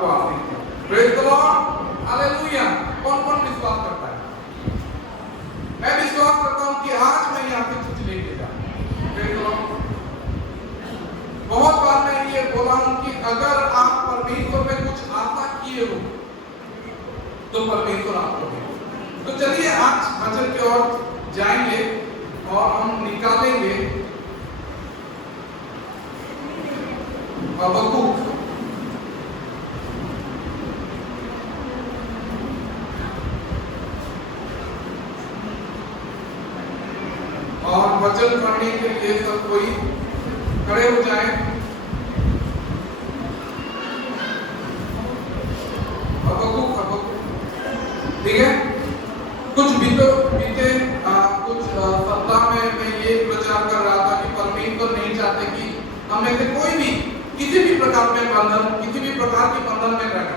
आपको आशीष दे। Praise the lord, hallelujah. कौन कौन विश्वास करता है? मैं विश्वास करता हूं कि आज मैं यहाँ पे कुछ लेके जा। Praise the Lord. बहुत बार मैं ये बोला हूं कि अगर आप परमेश्वर में कुछ आशा किए हो तो परमेश्वर आपको दे। तो चलिए आज वचन की ओर जाएंगे और हम निकालेंगे हबक्कुक और वचन पढ़ने के लिए सब कोई खड़े हो जाएं। हबक्कुक, ठीक है। कुछ बीते कुछ सप्ताह में मैं ये प्रचार कर रहा था कि परमेश्वर नहीं चाहते कि हम में से कोई भी किसी भी प्रकार में बंधन, किसी भी प्रकार के बंधन में रहे।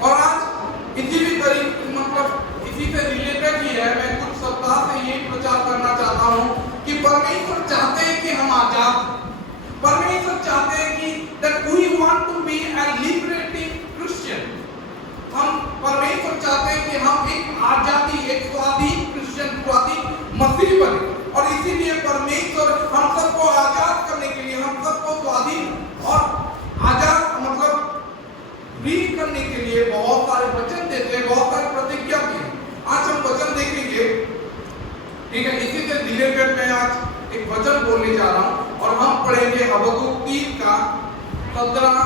और आज इसी भी तरीके मतलब इसी से रिलेटेड ही है, मैं कुछ सप्ताह से यही प्रचार करना चाहता हूँ कि परमेश्वर चाहते हैं कि हम आजाद, परमेश्वर चाहते हैं कि that we want to be a liberating Christian। हम परमेश्वर चाहते हैं कि हम एक आजादी, एक स्वाधीन क्रिश्चियन, स्वाधीन मसीह बने। और इसीलिए परमेश्वर हम सबको आजाद करने के लिए, हम सबको स्वाधीन और आजाद मतलब फ्री करने के लिए बहुत सारे वचन देते हैं, बहुत सारी प्रतिज्ञा की। आज हम वचन देखेंगे, ठीक है। इसी से रिलेटेड मैं आज एक वचन बोलने जा रहा हूं और हम पढ़ेंगे हबक्कुक 3 का 17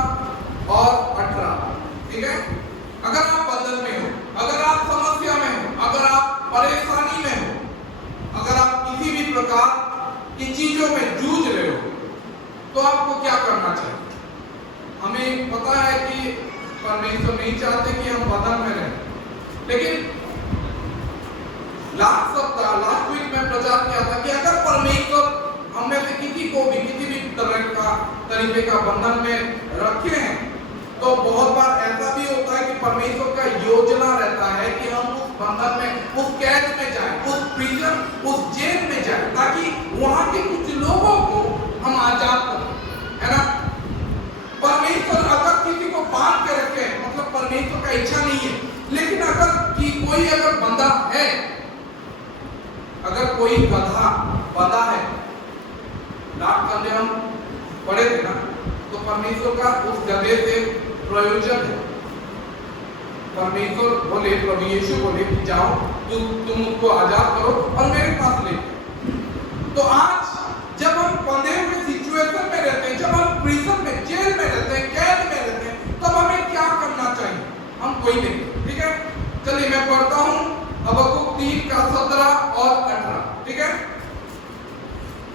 और 18, ठीक है। अगर आप बंधन में हो, अगर आप समस्या में हो, अगर आप परेशानी में हो, अगर आप किसी भी प्रकार की चीजों में जूझ रहे हो, तो आपको क्या करना चाहिए? हमें पता है कि परमेश्वर नहीं चाहते कि हम बंधन में रहें, लेकिन लास्ट वीक में प्रचार किया था कि अगर परमेश्वर हम में से किसी को भी किसी भी तरीके का बंधन में रखे हैं, तो बहुत बार ऐसा भी होता है कि परमेश्वर का योजना रहता है कि हम उस बंधन में, उस कैद में जाएं, उस प्रिजन, उस जेल में जाएं, ताकि वहां के कुछ लोगों को हम आजाद करें, है ना। परमेश्वर अगर किसी को बांध के रखे, मतलब परमेश्वर का इच्छा नहीं है, लेकिन अगर कोई अगर बंधा है, अगर कोई गधा बंधा है, लास्ट संडे हम पढ़े थे ना, तो परमेश्वर का उस गधे से प्रयोजन है। परमेश्वर बोले, प्रभु यीशु बोले कि जाओ तुम उसको आजाद करो और मेरे पास ले। तो आज जब हम बंधे हुए सिचुएशन में रहते हैं, जब हम प्रिजन में, जेल में रहते हैं, कैद में रहते हैं, तब हमें क्या करना चाहिए? हम कोई नहीं, ठीक है। चलिए मैं पढ़ता हूँ हबक्कुक 3 का 17 और 18, ठीक है।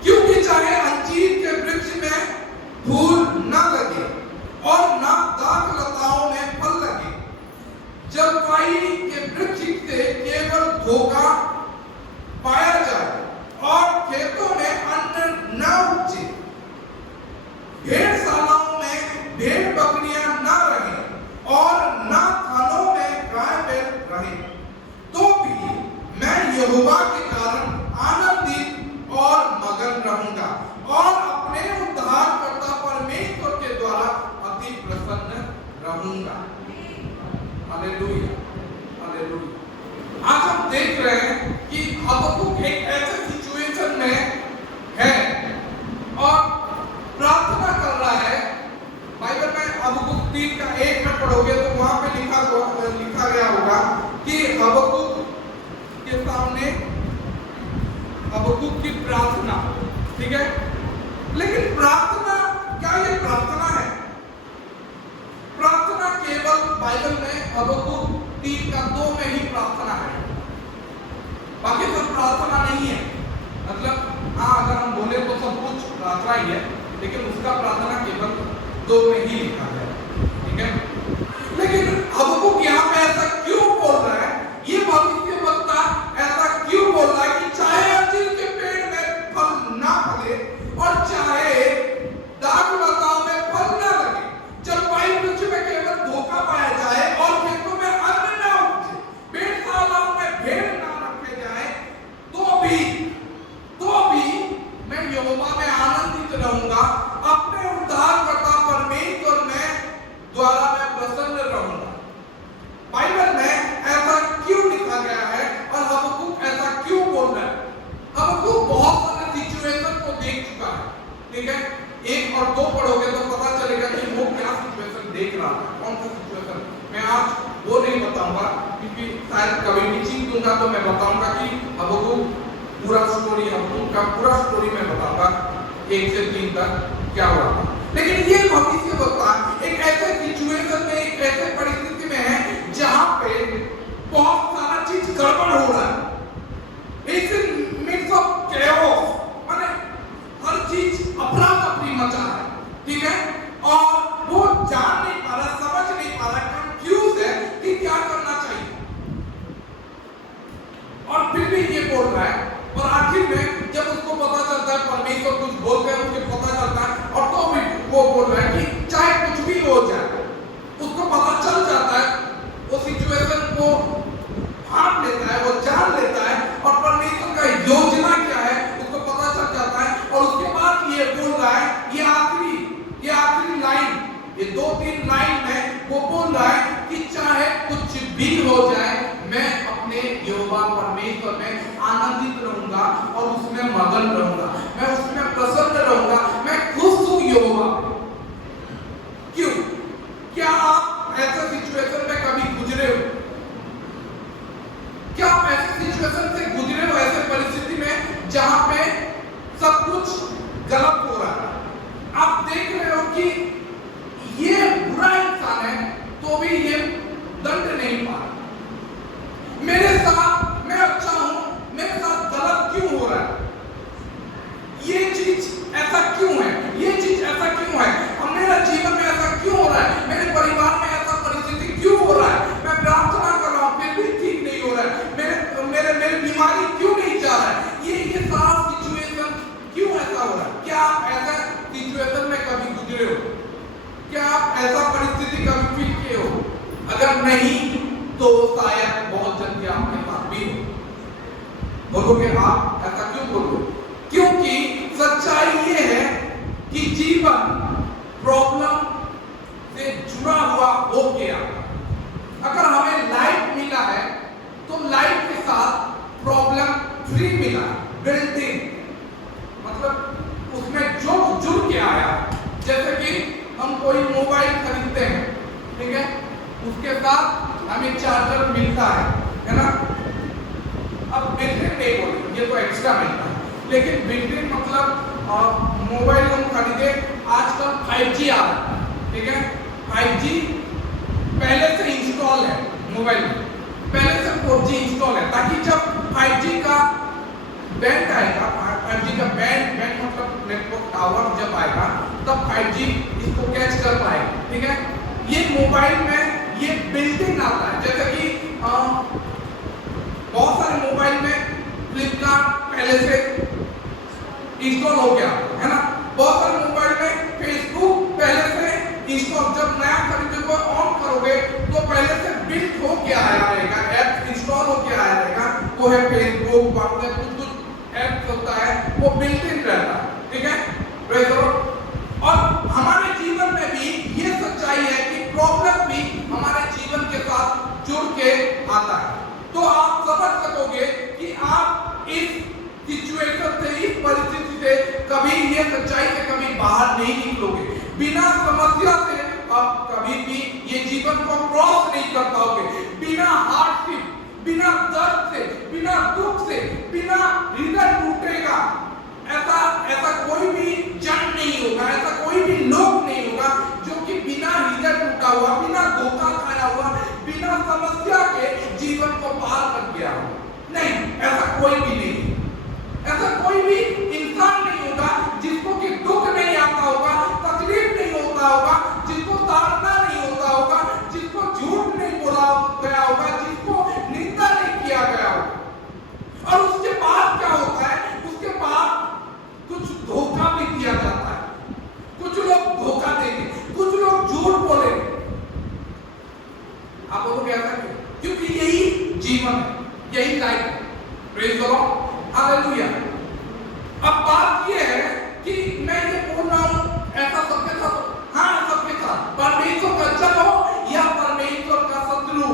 क्योंकि चाहे अंजीर के वृक्ष में फूल न लगे और न दाख लताओं में फल लगे, जलपाई के वृक्ष से केवल धोखा पाया जाए और खेतों में अन्न न उपजे, भेड़शालाओं में भेड़ बकरियां न रहें और न थानों में गाय बैल रहे, तो भी मैं यहोवा के कारण आनंदित और मगन रहूंगा और अपने उद्धारकर्ता परमेश्वर के द्वारा अति प्रसन्न रहूंगा। Hallelujah, hallelujah. आज हम देख रहे हैं कि हबक्कुक एक ऐसे सिचुएशन में है और प्रार्थना कर रहा है। बाइबल में हबक्कुक 3 का 1 में पढ़ोगे तो वहां पे लिखा गया होगा कि हबक्कुक के सामने हबक्कुक की प्रार्थना, ठीक है। लेकिन प्रार्थना क्या ये प्रार्थना है? प्रार्थना केवल बाइबल में हबक्कुक 3 का 2 में ही प्रार्थना है, बाकी सब प्रार्थना नहीं है। मतलब हाँ, अगर हम बोले तो सब कुछ प्रार्थना ही है, लेकिन उसका प्रार्थना केवल 2 में ही लिखा है, ठीक है। लेकिन हबक्कुक यहाँ पे ऐसा क्यों बोल रहा है? ये भविष्यवक्ता ऐसा क्यों बोल रहा है कि चाहे अंजीर के पेड़ में फल ना फले और चाहे दाख लताओं में फल ना लगे, जलपाई वृक्ष में केवल धोखा पाया जाए और खेतों में अन्न ना उपजे, भेड़शालाओं में भेड़ ना रखे जाए, तो भी मैं यहोवा में आनंदित रहूंगा, अपने उद्धारकर्ता परमेश्वर में आज वो नहीं बताऊंगा, क्योंकि शायद कभी टीचिंग दूंगा तो मैं बताऊंगा कि हबक्कुक पूरा स्टोरी, हबक्कुक का पूरा स्टोरी मैं बताऊंगा 1 से 3 तक क्या हुआ। लेकिन ये भविष्य होता एक ऐसे सिचुएशन में, एक ऐसे परिस्थिति में है जहां पे बहुत सारा चीज गड़बड़ हो रहा है। इट्स मिक्स ऑफ कैओस, माने हर चीज अफरा तफरी मचा है, ठीक है, और वो जान नहीं पा रहा, समझ नहीं पा रहा, कंफ्यूज है कि क्या करना चाहिए, और फिर भी ये बोल रहा है। और आखिर में जब उसको पता चलता है, परमेश्वर कुछ बोलते हैं, उसको पता चलता है, और तो भी वो बोल रहा है कि चाहे कुछ भी हो जाए, उसको पता चल जाता है, वो सिचुएशन को भाप लेता है, वो जान लेता है, और परमेश्वर का योजना क्या है उसको पता चल जाता है। और उसके बाद ये बोल रहा है, ये आखिरी लाइन, ये 2-3 लाइन में वो बोल रहा है कि चाहे कुछ भी हो जाए, मैं अपने यहोवा परमेश्वर में आनंदित रहूंगा और उसमें मगन रहूंगा, मैं उसमें प्रसन्न रहूंगा, मैं खुश हूं यहोवा। क्यों? क्या आप ऐसे सिचुएशन में कभी गुजरे हो? क्या आप ऐसे सिचुएशन से गुजरे हो, ऐसे परिस्थिति में जहां पे सब कुछ गलत हो रहा है, आप देख रहे हो कि ये बुरा इंसान है तो भी ये दंड नहीं पा रहा, मेरे साथ मैं अच्छा हूं, मेरे साथ गलत क्यों हो रहा है, ये चीज ऐसा क्यों है, ये चीज ऐसा क्यों है, और मेरा जीवन में ऐसा क्यों हो रहा है, मेरे परिवार में ऐसा परिस्थिति क्यों हो रहा है, मैं प्रार्थना कर रहा हूं फिर भी ठीक नहीं हो रहा है, मेरे बीमारी क्यों नहीं जा रहा है, ये सारा सिचुएशन क्यों ऐसा हो रहा है? क्या आप ऐसा सिचुएशन में कभी गुजरे हो? क्या आप ऐसा परिस्थिति कभी फील किए हो? अगर नहीं तो शायद बहुत जल्दी आपके पास भी हो। बोलोगे आप ऐसा क्यों बोलोगे? क्योंकि सच्चाई ये है कि जीवन प्रॉब्लम से जुड़ा हुआ हो गया। अगर हमें लाइफ मिला है तो लाइफ के साथ प्रॉब्लम फ्री मिला, बिल्डिंग, मतलब उसमें जो जुड़ के आया। जैसे कि हम कोई मोबाइल खरीदते हैं, ठीक है, उसके साथ हमें चार्जर मिलता है ना। अब बिल्डिंग नहीं बोलते, ये तो एक्स्ट्रा मिलता है, लेकिन बिल्डिंग मतलब मोबाइल हम खरीदे, आजकल 5G आ रहा है, ठीक है, 5G पहले से इंस्टॉल है मोबाइल में, पहले से 4G इंस्टॉल है, ताकि जब 5G का बैंड आएगा, 5G का बैंड मतलब नेटवर्क टावर जब आएगा तब 5G इसको कैच कर पाएगा, ठीक है। ये मोबाइल में ये बिल्डिंग आता है, जैसे कि बहुत सारे मोबाइल में फ्लिपकार्ट पहले से इंस्टॉल हो गया है ना, बहुत सारे मोबाइल में फेसबुक पहले से इंस्टॉल, जब नया खरीदोगे ऑन करोगे तो पहले से बिल्ट हो के आया रहेगा, ऐप इंस्टॉल हो के आया रहेगा, वो है फेसबुक, व्हाट्सएप, कुछ ऐप होता है वो बिल्ट इन रहता है, ठीक है। और हमारे जीवन में भी ये सच्चाई है कि प्रॉब्लम भी हमारे जीवन के साथ जुड़ के आता है। तो आप समझ सकोगे कि आप इस सिचुएशन से, इस परिस्थिति से कभी, ये सच्चाई से कभी बाहर नहीं निकलोगे। बिना समस्या से आप कभी भी ये जीवन को क्रॉस नहीं कर पाओगे। बिना हार्डशिप, बिना दर्द से, बिना दुख से, बिना हृदय टूटेगा, ऐसा कोई भी जन नहीं होगा, ऐसा कोई भी लोग नहीं होगा जो कि बिना हृदय टूटा हुआ, बिना धोखा खाया हुआ, बिना समस्या के जीवन को पार कर गया हो। नहीं, ऐसा कोई भी नहीं, ऐसा कोई भी इंसान नहीं होगा जिसको कि दुख नहीं आता होगा, तकलीफ नहीं होता होगा, जिसको ताड़ना नहीं होता होगा, जिसको झूठ नहीं बोला गया होगा, जिसको निंदा नहीं किया गया होगा। और उसके बाद क्या होता है? उसके बाद कुछ धोखा भी दिया जाता है, कुछ लोग धोखा देंगे, कुछ लोग झूठ बोलेंगे। आप बोलोगे ऐसा क्यों? क्योंकि यही जीवन है, यही लाइफ है। Praise the lord, hallelujah. अब बात ये है कि मैं ये बोल रहा हूं ऐसा सबके साथ, हाँ सबके साथ, परमेश्वर का जन हो या परमेश्वर का शत्रु,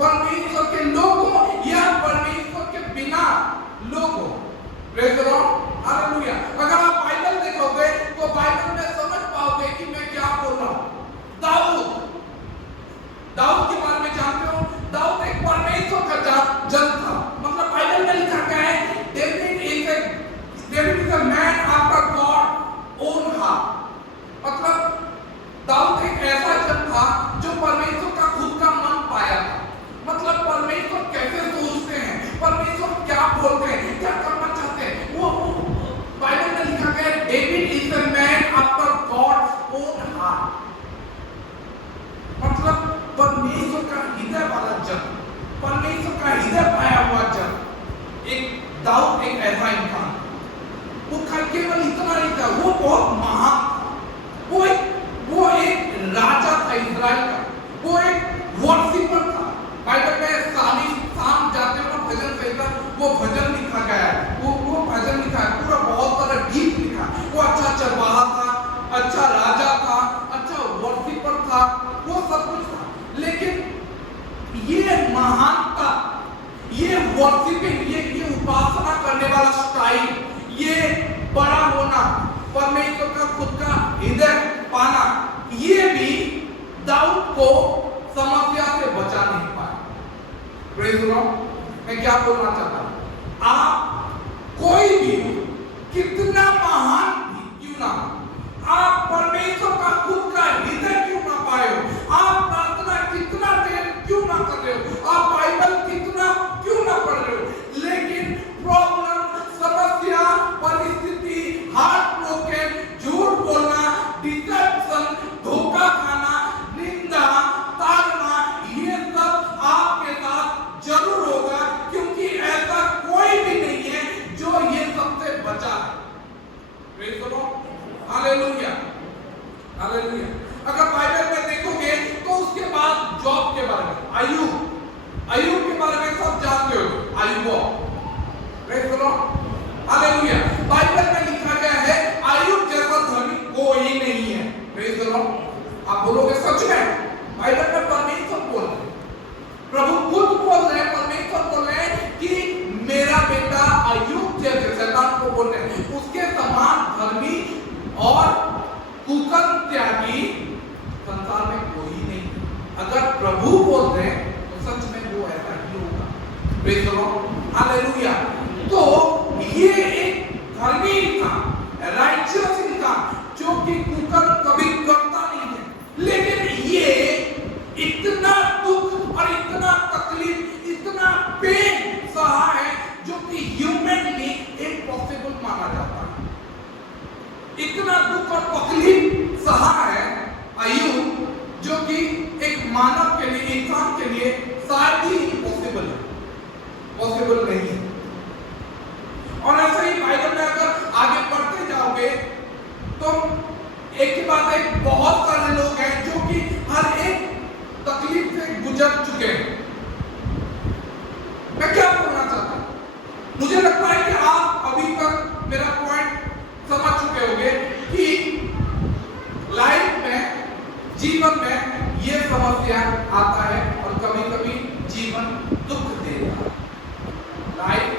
परमेश्वर के लोग हो या परमेश्वर के बिना लोग हो। Praise the lord, hallelujah. अगर आप बाइबल देखोगे तो बाइबल में समझ पाओगे कि मैं क्या बोल रहा हूं। दाऊद बहुत महान था, वो एक राजा था इजराइल का, वो एक वर्शिपर था। बाइबल में शाम जाते हुए भजन संहिता वो भजन लिखा गया है, वो भजन लिखा है, पूरा बहुत सारा गीत लिखा। वो अच्छा चरवाहा था, अच्छा राजा था, अच्छा वर्शिपर था, वो सब कुछ था। लेकिन ये महानता, ये वर्शिपिंग, ये उपासना करने वाला स्टाइल, ये बड़ा होना, परमेश्वर का खुद का हृदय पाना, ये भी दाऊद को समस्या से बचा नहीं पाया। Praise the Lord. मैं क्या बोलना चाहता हूं, आप कोई भी कितना महान भी क्यों ना, आप परमेश्वर का खुद का हृदय क्यों ना पाए हो, आप प्रार्थना कितना देर क्यों ना कर रहे हो, आप बाइबल कितना क्यों ना पढ़ रहे हो, लेकिन प्रॉब्लम, समस्या, परिस्थिति, हार्ट ब्रोकन, झूठ बोलना, डिसेप्शन, धोखा खाना, निंदा, ताड़ना, ये सब आपके साथ जरूर होगा, क्योंकि ऐसा कोई भी नहीं है जो ये सबसे बचा है। Praise the lord, hallelujah, hallelujah. अगर बाइबल में देखोगे तो उसके बाद जॉब के बारे में, अय्यूब के बारे में सब जानते हो, Ayyub, praise the lord, hallelujah. Bible में लिखा गया है अय्यूब जैसा धर्मी कोई नहीं है। Praise the Lord. आप बोलोगे सच में? बाइबल में परमेश्वर बोल रहे, प्रभु खुद बोल रहे, परमेश्वर बोल रहे कि मेरा बेटा अय्यूब जैसे, शैतान को बोल रहे, उसके समान धर्मी और कुकर्म त्यागी संसार में कोई नहीं। अगर प्रभु बोल रहे तो सच में वो ऐसा ही होगा। Praise the lord, hallelujah. तो ये एक धर्मी इंसान, राइचियस इंसान, जो कि कुकर्म कभी करता नहीं है, लेकिन ये इतना दुख और इतना तकलीफ, इतना पेन सहा है जो कि ह्यूमनली इम्पॉसिबल माना जाता है। इतना दुख और तकलीफ सहा है अय्यूब, जो कि एक मानव के लिए, इंसान के लिए शायद ही इम्पॉसिबल है, पॉसिबल नहीं है। और ऐसे ही बाइबल में अगर आगे पढ़ते जाओगे तो एक ही बात है, बहुत सारे लोग हैं जो कि हर एक तकलीफ से गुजर चुके हैं। मैं क्या बोलना चाहता हूं, मुझे लगता है कि आप अभी तक मेरा पॉइंट समझ चुके होंगे कि लाइफ में, जीवन में ये समस्या आता है और कभी कभी जीवन दुख देता है, लाइफ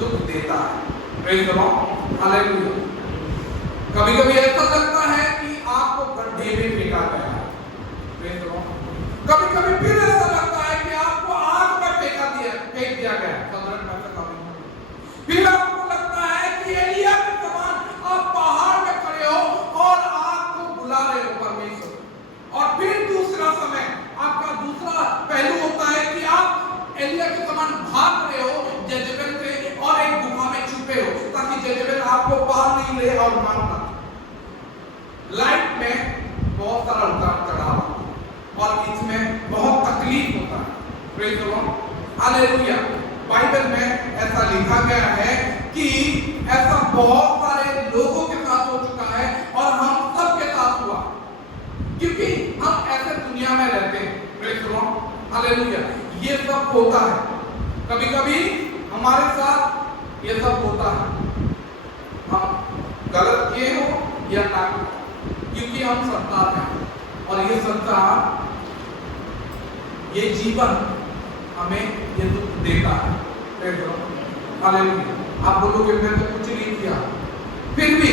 दुख देता है। Praise the lord, hallelujah. कभी कभी ऐसा लगता है कि आपको गड्ढे में फेंका गया है। Praise the Lord. कभी कभी फिर ऐसा लगता है कि आपको आग में फेंक दिया गया है। फिर आपको लगता है कि एलिया के समान आप पहाड़ में खड़े हो और आग को बुला रहे हो परमेश्वर। और फिर दूसरा समय, आपका दूसरा पहलू होता है कि आप एलिया के समान भाग रहे हो जेजेबेल से और एक गुफा में छुपे हो, ताकि जेजेबेल आपको पार नहीं ले और मारना। लाइफ में बहुत सारा उतार चढ़ाव और इसमें बहुत तकलीफ होता है। Praise the lord, hallelujah. Bible में ऐसा लिखा गया है कि ऐसा बहुत सारे लोगों के साथ हो चुका है और हम सब के साथ हुआ, क्योंकि हम ऐसे दुनिया में रहते हैं। Praise the lord, hallelujah. ये सब होता है, कभी कभी हमारे साथ ये सब होता है, हम गलत किए हो या ना, क्योंकि हम संसार में, और ये संसार, ये जीवन हमें ये दुख देता है। हालेलुया। आप बोलोगे मैं तो कुछ नहीं किया, फिर भी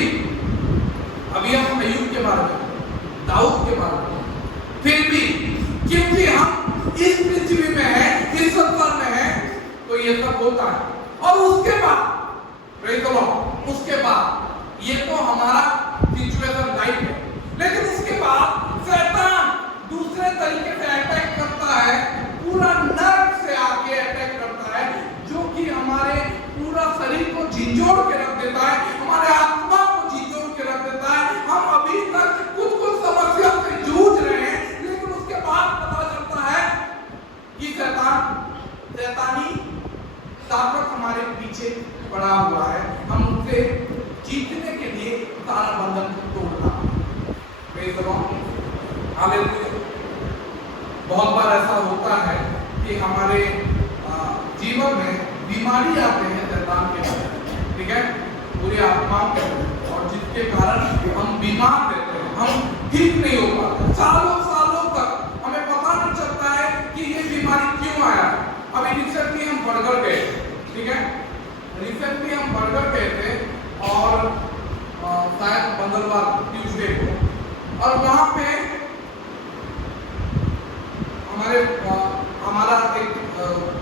अभी हम अय्यूब के बारे में, दाऊद के बारे में, फिर भी क्योंकि हम इस पृथ्वी में हैं, इस संसार में हैं, तो ये सब होता है। और उसके बाद, प्रेज़ द लॉर्ड, उसके बाद ये तो हमारा सिचुएशन लाइफ है, लेकिन उसके बाद शैतान दूसरे तरीके से अटैक करता है, पूरा नर्क से आके अटैक करता है, जो कि हमारे पूरा शरीर को झिझोड़ के रख देता है, हमारे आत्मा को झिझोड़ के रख देता है। हम अभी तक कुछ समस्या से जूझ रहे हैं, लेकिन उसके बाद पता चलता है कि शैतानी ताकत हमारे पीछे पड़ा हुआ है, हम हालेलुया। बहुत बार ऐसा होता है कि हमारे जीवन में बीमारी आते हैं शैतान के कारण, ठीक है, पूरी आत्माओं के, और जिसके कारण हम बीमार रहते हैं, हम ठीक नहीं हो पाते। सालों सालों तक हमें पता नहीं चलता है कि ये बीमारी क्यों आया। अभी रिसेंटली हम बर्गर गए, ठीक है, रिसेंटली हम बर्गर गए थे और शायद मंगलवार ट्यूसडे को, और वहाँ पे हमारा एक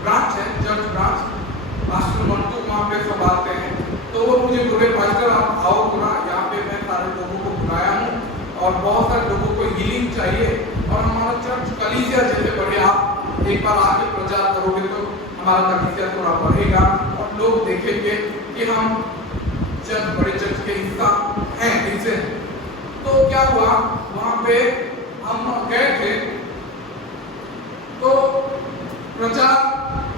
ब्रांच है, चर्च ब्रांच, पास्टर मंटू वहाँ पे सब आते हैं। तो वो मुझे बोले पास्टर आप आओ पूरा, यहाँ पे मैं सारे लोगों को बुलाया हूँ और बहुत सारे लोगों को हीलिंग चाहिए, और हमारा चर्च कलीसिया जैसे बढ़े, आप एक बार आके प्रचार करोगे तो हमारा कलीसिया थोड़ा बढ़ेगा और लोग देखेंगे कि हम चर्च, बड़े चर्च के हिस्सा हैं, इनसे। तो क्या हुआ, वहाँ पे हम गए थे, तो प्रचार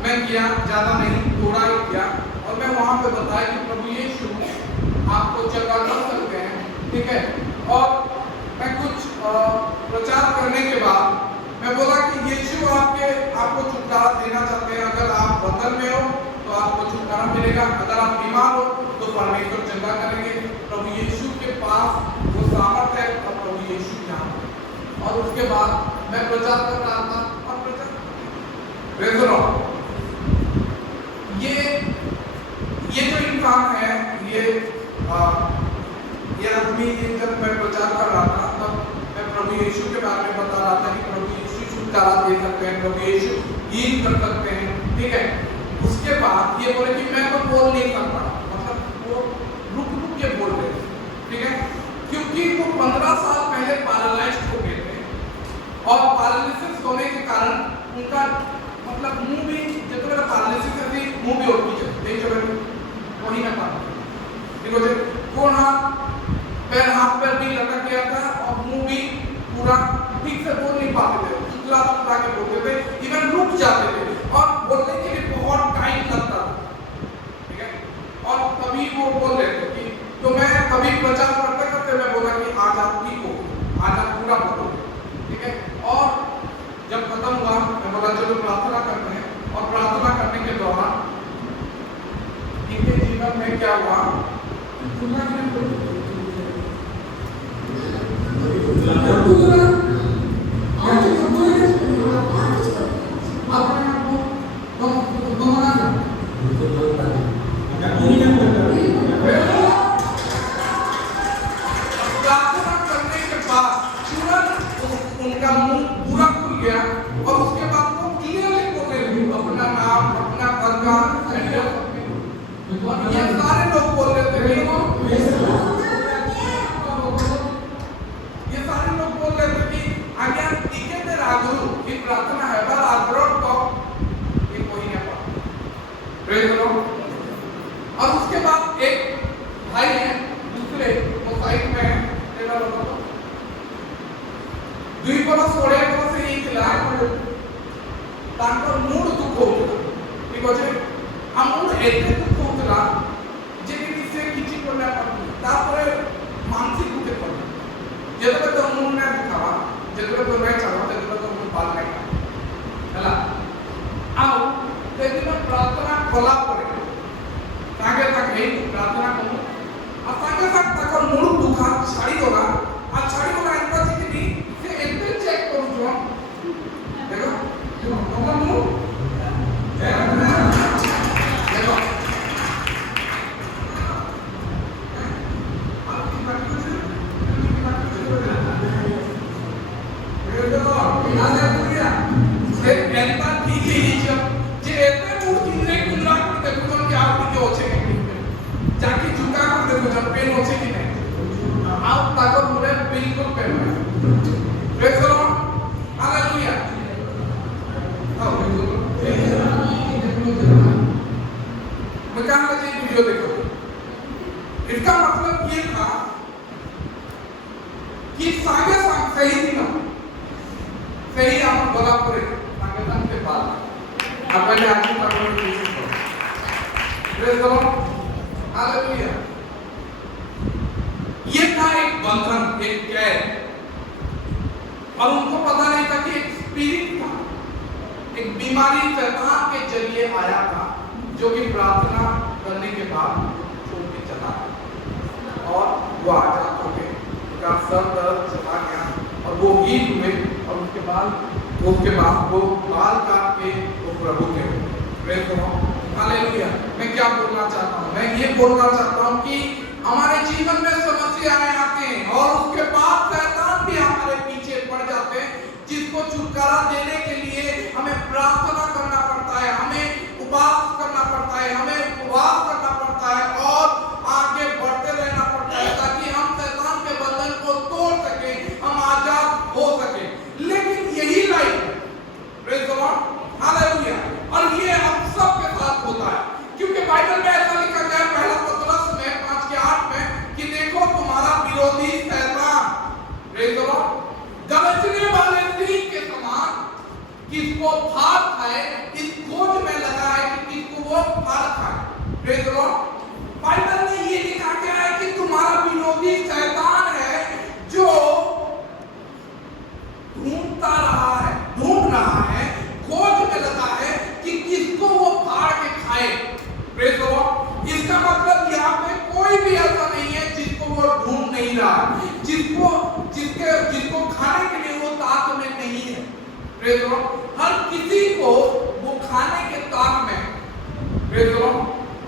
मैं किया, ज़्यादा नहीं, थोड़ा ही किया, और मैं वहाँ पे बताया कि प्रभु यीशु आपको चंगा कर सकते हैं, ठीक है। और मैं कुछ प्रचार करने के बाद मैं बोला कि यीशु आपको छुटकारा देना चाहते हैं। अगर आप बंधन में हो तो आपको छुटकारा मिलेगा, अगर आप बीमार हो तो परमेश्वर चंगा करेंगे। प्रभु यीशु के पास वो सामर्थ है, और प्रभु यीशु यहाँ। और उसके बाद मैं प्रचार कर रहा था, और प्रचार ये जो इंसान है, ये आदमी, जब मैं प्रचार कर रहा था तब मैं प्रभु यीशु के बारे में बता रहा था कि प्रभु यीशु छुटकारा दे सकते हैं, प्रभु यीशु हील कर सकते हैं, ठीक है। उसके बाद ये बोले कि मैं तो बोल नहीं सकता, मतलब वो रुक के बोल रहे थे, ठीक है, क्योंकि वो 15 साल पहले पैरालाइज्ड हो गए थे, और पैरालिसिस होने के कारण उनका मतलब मुंह भी, जब मेरा पैरालिसिस है मुंह भी उठती है, देख चलो वही ना पाता, ठीक है, कौन हाथ पैर भी लटक गया था, और मुंह भी पूरा ठीक से बोल नहीं पाते थे, चुटला के बोलते थे, इवन रुक जाते थे, और बोलने के लिए बहुत टाइम लगता था, ठीक है। और तभी वो बोल रहे थे कि, तो मैं कभी प्रचार करते करते मैं बोला कि आज आप ठीक हो, आज आप पूरा बोलो, ठीक है। और जब खत्म हुआ मैं बोला चलो प्रार्थना करते हैं, और प्रार्थना करने के दौरान इनके जीवन में क्या हुआ, प्रार्थना करने के बाद तुरंत उनका मुंह पूरा खुल गया, और उसके बाद वो क्लियरली बोलने लगे अपना नाम, अपना परिवार, और ये सारे लोग बोल रहे थे, ये सारे लोग बोल रहे थे कि आज्ञा टीके ते रागुरु की प्रार्थना है बार आग्रह तो ये कोई नहीं पा, प्रेज द लॉर्ड। और उसके बाद एक भाई है दूसरे वो साइड में है, तेरा लोगों को दुई बरस ओड़े बरस ही थिला तांकर मूड दुख होता, ठीक है, आ मूड एते दुख होता जे कि से किछि करना पड़ता, तापर मानसिक दुख पड़ता, जेतबे तो मूड ना दिखावा, जेतबे तो नहीं चला, जेतबे तो मूड बात नहीं हला आओ तेदिन प्रार्थना कला पड़े ताके तक हे प्रार्थना करू, आ ताके तक तक मूड दुखा छाड़ी होला, आ छाड़ी होला इनका कि से एते चेक करू जो देखो तो मूड देखो इसका मतलब ये था कि सागे सांग सही थी ना, सही आप बोला पड़े सागे सांग के बाद अब मैंने आज तक कोई कोशिश करो, प्रेज द लॉर्ड, हालेलुया। ये था एक बंधन, एक कैद, और उनको पता नहीं था कि एक स्पिरिट था, एक बीमारी शैतान के जरिए आया था, जो कि प्रार्थना करने के बाद छोड़ के चला गया और वो आजाद हो गए, उनका सर दर्द चला गया और वो हील हुए और उसके बाद वो बाल काट के वो प्रभु के प्रेज द लॉर्ड, हालेलुया। मैं क्या बोलना चाहता हूँ? मैं ये बोलना चाहता हूँ कि हमारे जीवन में समस्याएं आते हैं और उसके बाद शैतान भी हमारे पीछे पड़ जाते हैं, जिसको छुटकारा देने के लिए हमें प्रार्थना करना पड़ता है, हमें उपवास करना पड़ता है, हमें उपवास करना पड़ता है और आगे बढ़ते रहना पड़ता है, ताकि हम शैतान के बंधन को तोड़ सके, हम आजाद हो सके। लेकिन यही लाइफ है, प्रेज द लॉर्ड, हालेलुया। और ये हम सबके साथ होता है, क्योंकि बाइबल में ऐसा लिखा गया है पहला पतरस में 5:8 में कि देखो तुम्हारा विरोधी शैतान, प्रेज द लॉर्ड, गरजने वाले सिंह के समान किसको फाड़ खाए, इस खोज में लगा है कि किसको वो फाड़ खाए, प्रेज द लॉर्ड। बाइबल में ये लिखा गया है कि तुम्हारा विरोधी शैतान है जो ढूंढ रहा है, खोज में लगा है कि किसको वो फाड़ के खाए, प्रेज द लॉर्ड। इसका मतलब यहाँ पे कोई भी ऐसा नहीं है जिसको वो ढूंढ नहीं रहा, जिसको खाने के लिए वो ताक में नहीं है, प्रेज द लॉर्ड। हर किसी को वो खाने के ताक में, प्रेज द लॉर्ड,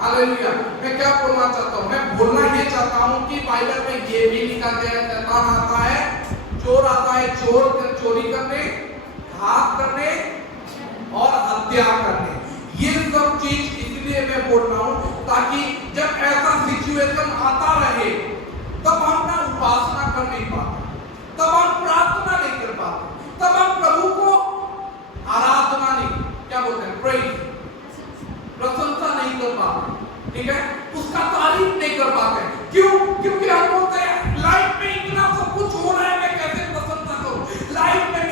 हालेलुया। मैं क्या बोलना चाहता हूँ? मैं बोलना ये चाहता हूँ कि बाइबल में ये भी लिखा गया है, शैतान आता है, चोर आता है, चोरी करने, घात करने और हत्या करने। ये सब चीज इसलिए मैं बोल रहा हूँ ताकि जब ऐसा सिचुएशन आता रहे तब हम ना उपासना कर नहीं पाते, तब हम प्रार्थना नहीं कर पाते, तब हम प्रभु को आराधना नहीं, क्या बोलते हैं, प्रेज, प्रशंसा नहीं कर पाते, ठीक है, उसका तारीफ नहीं कर पाते। क्यों? क्योंकि हम बोलते हैं लाइफ में इतना सब कुछ हो रहा है, मैं कैसे प्रशंसा करूं? लाइफ में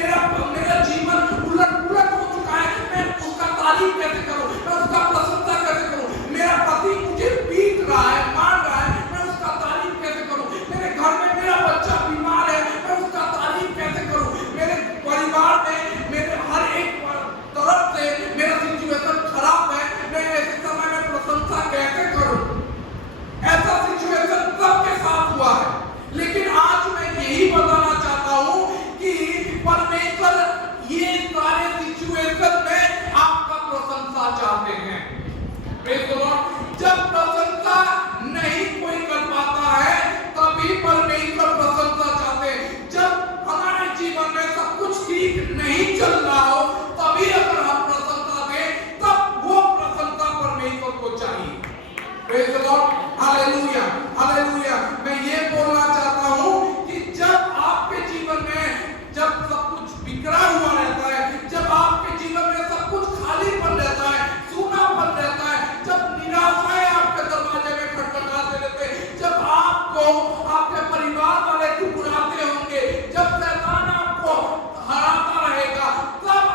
मेरा जीवन उलट हो चुका है, मैं उसका तारीफ कैसे करूं? मैं उसका प्रशंसा कैसे करूं? मेरा पति मुझे पीट रहा है, मार रहा है, मैं उसका तारीफ कैसे करूं? मेरे घर में मेरा बच्चा बीमार है, मैं उसका तारीफ कैसे करूं? मेरे परिवार में मेरे हर एक तरफ से मेरा सिचुएशन खराब है, मैं ऐसे समय में प्रशंसा कैसे करूं? ऐसा सिचुएशन सबके साथ हुआ है, लेकिन आज मैं यही बताना चाहता हूं कि परमेश्वर ये सारे सिचुएशन में आपका प्रशंसा चाहते हैं, प्रेज द लॉर्ड। जब प्रशंसा नहीं कोई कर पाता है तभी परमेश्वर प्रशंसा चाहते हैं। जब हमारे जीवन में सब कुछ ठीक नहीं चल रहा हो तभी अगर हम प्रशंसा दें तब वो प्रशंसा परमेश्वर को चाहिए, praise the lord, hallelujah, hallelujah. मैं ये बोलना चाहता हूं कि जब आपके जीवन में जब सब कुछ बिखरा हुआ रहता है, जब आपके जीवन में सब कुछ खालीपन रहता है, सूनापन रहता है, जब निराशाएं आपके दरवाजे में खटखटाते रहते हैं, जब आपको आपके परिवार वाले ठुकराते होंगे, जब शैतान आपको हराता रहेगा, तब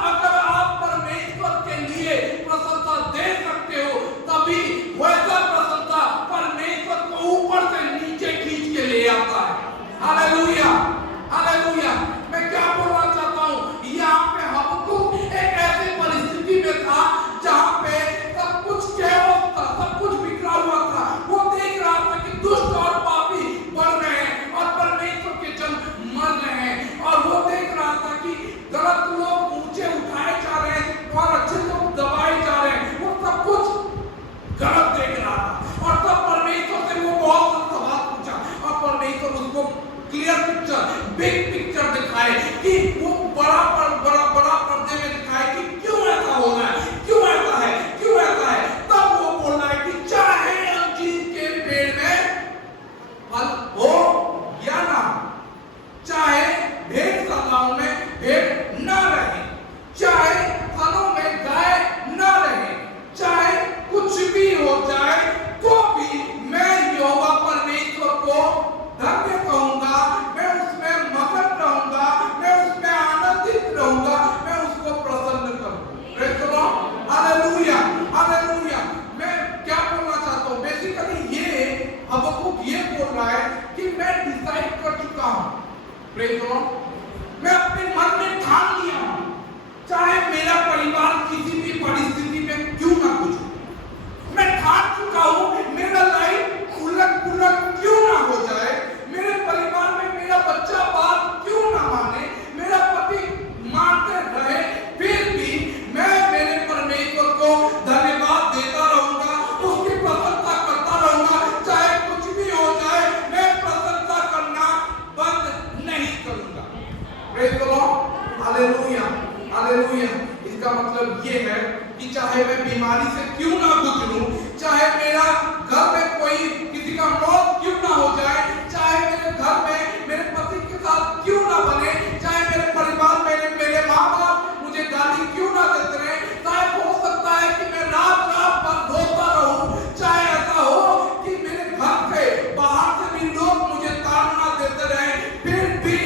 हालेलुया, हालेलुया। इसका मतलब ये है कि चाहे मैं बीमारी से क्यों ना गुजरूं, चाहे मेरा घर में कोई किसी का मौत क्यों ना हो जाए, चाहे मेरे घर में मेरे पति के साथ क्यों ना बने, चाहे मेरे परिवार में मेरे माँ बाप मुझे गाली क्यों ना देते रहे, शायद हो सकता है कि मैं रात रात भर रोता रहूं, चाहे ऐसा हो कि मेरे घर से बाहर से भी लोग मुझे ताड़ना देते रहे, फिर भी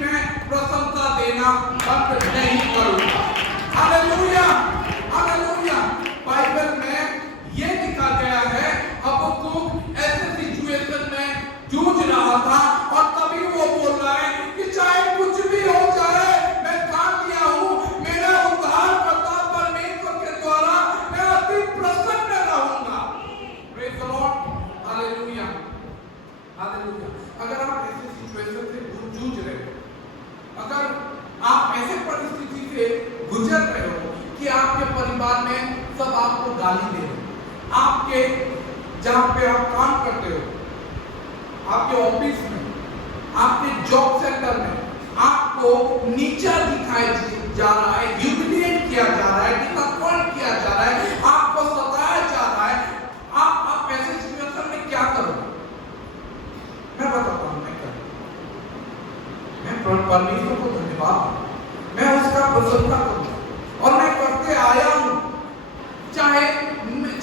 मैं प्रशंसा देना बंद नहीं करूंगा। Hallelujah, hallelujah. बाइबल में ये लिखा गया है, हबक्कुक ऐसे सिचुएशन में जूझ रहा था और तभी वो बोल रहा है कि चाहे कुछ भी हो जाए, मैं ठान लिया हूं, मेरा उद्धारकर्ता परमेश्वर के द्वारा मैं अति प्रसन्न रहूंगा। Praise the lord, hallelujah, hallelujah. अगर आप ऐसे सिचुएशन से जूझ रहे हो, अगर आप ऐसे परिस्थिति से गुजर रहे हो कि आपके परिवार में सब आपको गाली दे रहे हो, आपके जहां पे आप काम करते हो, आपके ऑफिस में, आपके जॉब सेंटर में आपको नीचा दिखाया जा रहा है, ह्यूमिलिएट किया जा रहा है, डिसअपॉइंट किया जा रहा है, आपको सताया जा रहा है, आप ऐसे सिचुएशन में क्या करोगे? मैं बताता हूं मैं क्या, मैं परमेश्वर को धन्यवाद, मैं उसका प्रशंसा करूंगा और मैं करते आया हूं।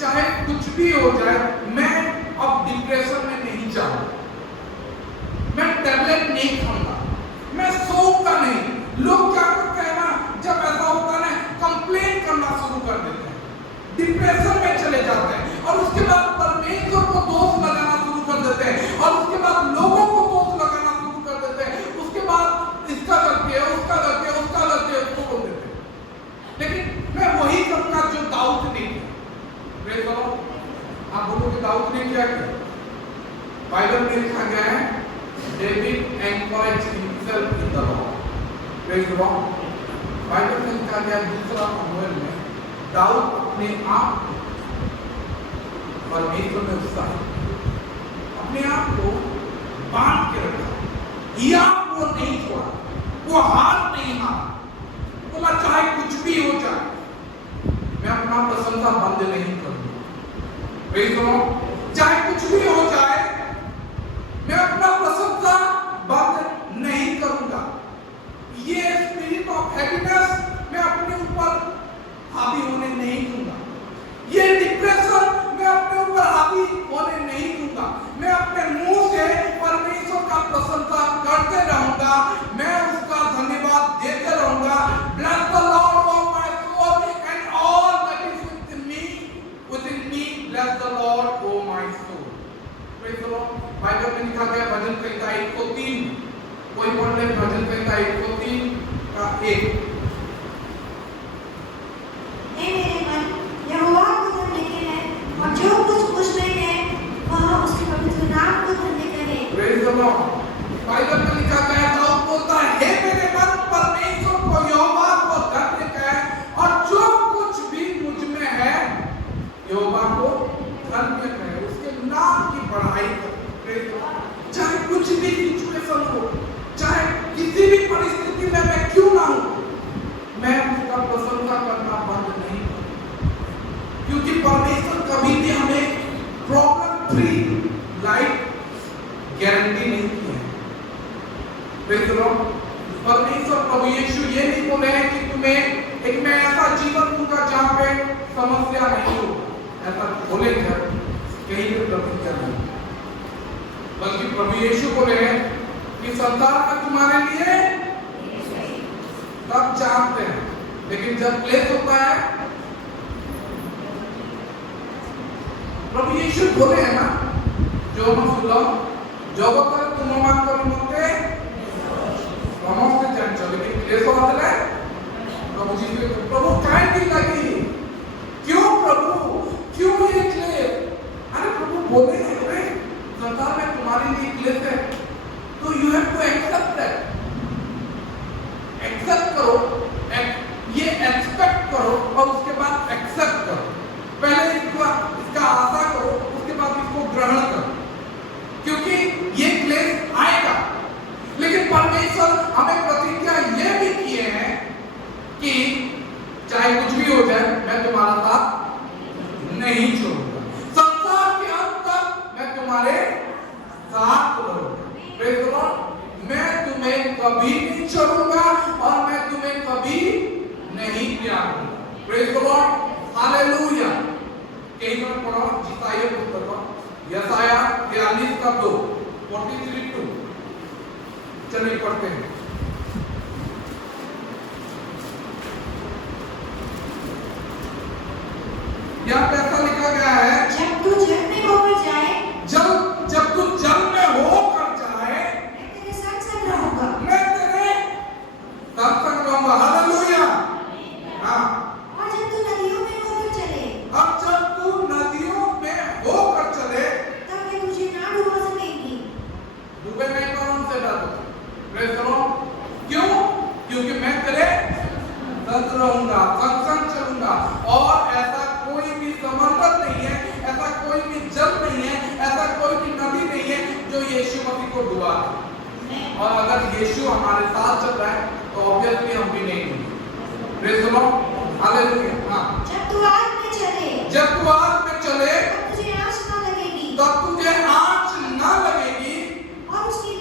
चाहे कुछ भी हो जाए, मैं अब डिप्रेशन में नहीं जाऊंगा, मैं टैबलेट नहीं खाऊंगा, मैं सोऊंगा नहीं। लोग क्या करते हैं ना, जब ऐसा होता है ना, कंप्लेन करना शुरू कर देते हैं, डिप्रेशन में चले जाते हैं और उसके बाद परमेश्वर को दोष लगाना शुरू कर देते हैं और उसके बाद लोगों को दोष लगाना शुरू कर देते हैं, उसके बाद इसका करके उसका करके उसका करके उसको बोल देते हैं। लेकिन मैं वही करूंगा जो दाऊद ने किया। Praise the Lord. आप बोलोगे दाऊद ने क्या किया? बाइबल में लिखा गया है, David encourage himself in the Lord. Praise the Lord. Bible में लिखा गया दूसरा शमूएल में, दाऊद अपने आप परमेश्वर में उत्साहित, अपने आप को बांध के रखा, या वो नहीं छोड़ा, वो हार नहीं हारा, बोला चाहे कुछ भी हो जाए मैं अपना प्रशंसा बंद नहीं करूंगा। Praise the Lord. चाहे कुछ भी हो जाए मैं अपना प्रशंसा बंद नहीं करूंगा। ये स्पिरिट ऑफ हैप्पीनेस मैं अपने ऊपर हावी होने नहीं दूंगा, ये डिप्रेशन मैं अपने ऊपर हावी होने नहीं दूंगा। मैं अपने मुंह से परमेश्वर का प्रशंसा करते रहूंगा, मैं उसका धन्यवाद देते रहूंगा। Bless the Lord of my soul and all that is with me, bless the Lord O my soul. Praise the Lord. Bible में लिखा गया भजन संहिता 103, कोई पढ़ ले भजन संहिता 103 का 1। हे मेरे मन यहोवा को धन्य कहे और जो कुछ मुझ में है वह उसके पवित्र नाम को धन्य करे। Praise the Lord. बाइबल में लिखा गया, दाऊद बोलता है, हे मेरे मन परमेश्वर को यहोवा को धन्य कहे और जो कुछ भी मुझ में है यहोवा को धन्य कहे, उसके नाम की बढ़ाई करे। Praise the Lord. चाहे कुछ भी सिचुएशन हो, चाहे किसी भी परिस्थिति में मैं क्यों ना हूं, मैं उसका प्रशंसा करना बंद नहीं करूंगा, क्योंकि परमेश्वर कभी भी हमें प्रॉब्लम फ्री लाइफ गारंटी नहीं की है। Praise the Lord. परमेश्वर प्रभु यीशु ये नहीं बोले हैं कि तुम्हें एक मैं ऐसा जीवन दूंगा जहां पे समस्या नहीं हो, ऐसा बोले क्या कहीं पे प्रतिज्ञा नहीं, बल्कि प्रभु यीशु बोले हैं कि संसार में तुम्हारे लिए सब जानते हैं, लेकिन जब क्लेश होता है, प्रभु यीशु बोले हैं ना, जो हम सुनो जगत तुम मान कर मते समस्त जान चले, लेकिन क्लेश होता है प्रभु जी के प्रभु काहे की लगी, क्यों प्रभु क्यों ये क्लेश? अरे प्रभु बोले हैं संसार में तुम्हारे लिए क्लेश है, तो you have to accept that, accept करो, ये एक्सपेक्ट करो और उसके बाद एक्सेप्ट करो। पहले इसका आशा करो, उसके बाद इसको ग्रहण करो, क्योंकि ये क्लेश आएगा। लेकिन परमेश्वर हमें प्रतिज्ञा ये भी क्योंकि मैं तेरे संग रहूंगा, संग चलूंगा। और ऐसा कोई भी समंदर नहीं है, ऐसा कोई भी जल नहीं है, ऐसा कोई भी नदी नहीं है जो यीशु मसीह को डुबा दे। और अगर यीशु हमारे साथ चल रहा है तो ऑब्वियसली हम भी नहीं डूबेंगे। Praise the lord, hallelujah. हां, जब तू आग में चले, जब तू आग में चले तब तुझे आँच न लगेगी, तब तुझे आँच न लगेगी, और उसकी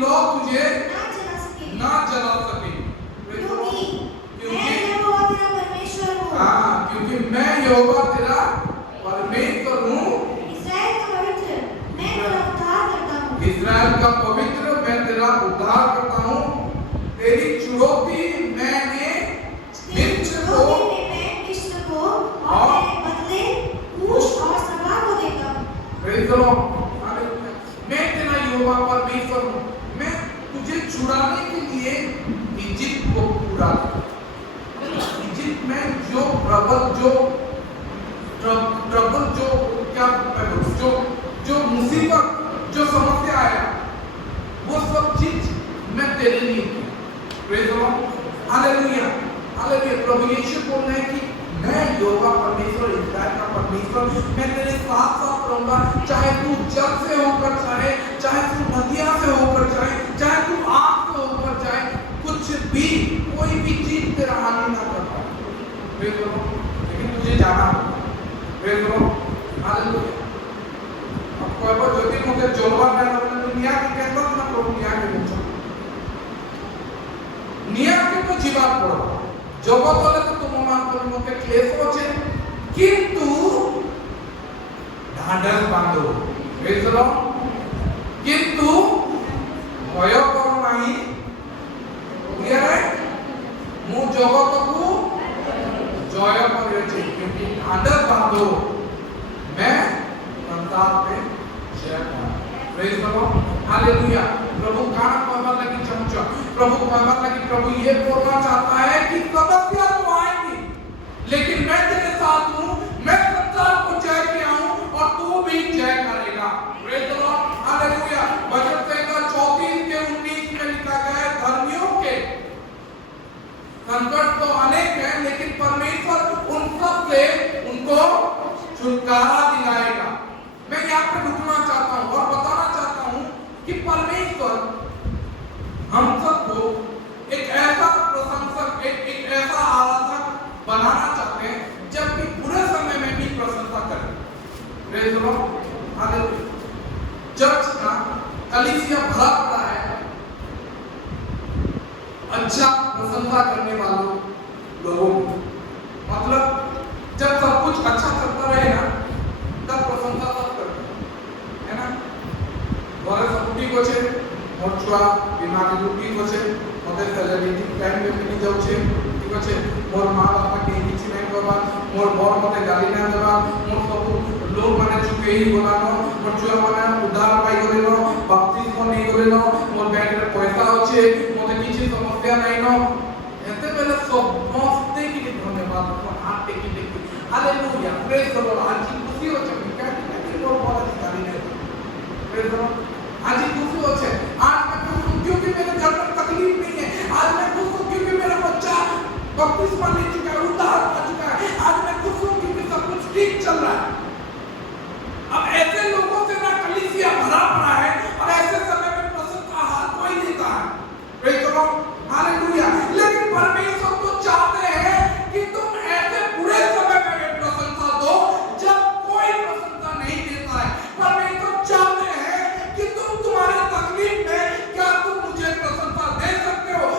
लौ तुझे ना जला सकेगी, ना जला सकेगी। क्योंकि मैं यहोवा तेरा परमेश्वर हूँ। हाँ, क्योंकि मैं यहोवा तेरा परमेश्वर हूँ, इस्राएल का पवित्र, मैं तेरा उद्धार करता हूँ। इस्राएल का पवित्र, मैं तेरा उद्धार करता हूँ। तेरी चुड़ौती मैंने मिस्र को और तेरे बदले कूश और सबा को देता हूँ। Praise the lord, hallelujah. मैं तेरा यहोवा परमेश्वर हूँ, मैं तुझे छुड़ाने के लिए इजिप्ट को पूरा इजिप्ट में जो जो मुसीबत, जो समस्या आया, वो सब चीज मैं तेरे लिए की। Praise the lord, hallelujah, hallelujah. प्रभु यीशु बोल रहे हैं कि मैं यहोवा परमेश्वर, इस्राएल का परमेश्वर, मैं तेरे साथ साथ रहूंगा। चाहे तू जल से होकर जाए, चाहे तू नदियां से होकर जाए, चाहे तू आग से होकर जाए, कुछ भी, कोई भी चीज तेरा हानि ना कर पाए। प्रेज़ द लॉर्ड, लेकिन तुझे जाना होगा। Praise the lord, hallelujah. अब कोई बार जो दिन मुझे जोलवा में अपने दुनिया के कहता था ना, प्रभु निया के मुझे निया के तो जीवा पड़ो जगतले तो तुममानकर मध्य क्लेश আছে কিন্তু ঢাঢস বাঁধো। প্রেজ দ লর্ড। কিন্তু ভয় কর নাই, ইয়ারে ମୁଁ ଜଗତକୁ ଜୟ କରିଛି, क्योंकि ढाढस बांधो, मैं संसार पे जय करूं। Praise the lord, hallelujah. प्रभु कान कहवा लगी चमचा, प्रभु कहवा लगी, प्रभु ये बोलना चाहता है कि समस्या तो आएगी, लेकिन मैं तेरे साथ हूं, मैं संसार को जय किया हूं और तू भी जय करेगा। Praise the lord, hallelujah. वचन संहिता 34 के 19 में लिखा गया है, धर्मियों के संकट तो अनेक हैं, लेकिन परमेश्वर उन सब से उनको छुटकारा दिलाएगा। मैं यहाँ पे रुकना चाहता हूँ और बताना चाहता हूँ कि परमेश्वर हम सबको एक ऐसा प्रशंसक, एक ऐसा आराधक बनाना चाहते हैं जबकि बुरे समय में भी प्रशंसा करें। Praise the lord, hallelujah. Church का कलीसिया भरा पड़ा है अच्छा प्रशंसा करने वालों लोगों को। मतलब जब सब कुछ अच्छा चलता रहे ना, तब प्रशंसा सब करते है ना। घरे सब ठीक होचे, मोर छुआ बीमारी ठीक होचे, मते सेलिब्रिटी टाइम में मिली जाउचे, ठीक होचे। मोर मां बापा के किछि नहीं करबा, मोर बर मते गाली ना देबा, मोर सब लोग माने चुके ही बोलानो, मोर छुआ माने उद्धार पाई गलेनो, बपतिस्मा नहीं गलेनो, मोर बैंक रे पैसा होचे, मते किछि समस्या नहीं नो। एते बेले सब मस्ते की धन्यवाद को हाथ टेकी टेकी, हालेलुया। Praise the Lord. आज खुशी होचे क्या कि मोर बड़ा गाली नहीं। Praise the Lord. आज खुशी होचे, आज मैं खुश हूं क्योंकि मेरे घर में तकलीफ नहीं है। आज मैं खुश हूं क्योंकि मेरा बच्चा बपतिस्मा ले चुका है, उद्धार पा चुका है। आज मैं खुश हूं क्योंकि सब कुछ ठीक चल रहा है। अब ऐसे लोगों से ना कलीसिया भरा पड़ा है और ऐसे समय में प्रशंसा हर कोई देता है। Praise the lord, hallelujah. लेकिन परमेश्वर तो चाहते हैं कि तुम ऐसे बुरे समय में प्रशंसा दो जब कोई प्रशंसा नहीं देता है। परमेश्वर चाहते हैं कि तुम तुम्हारे तकलीफ में क्या तुम मुझे प्रशंसा दे सकते हो,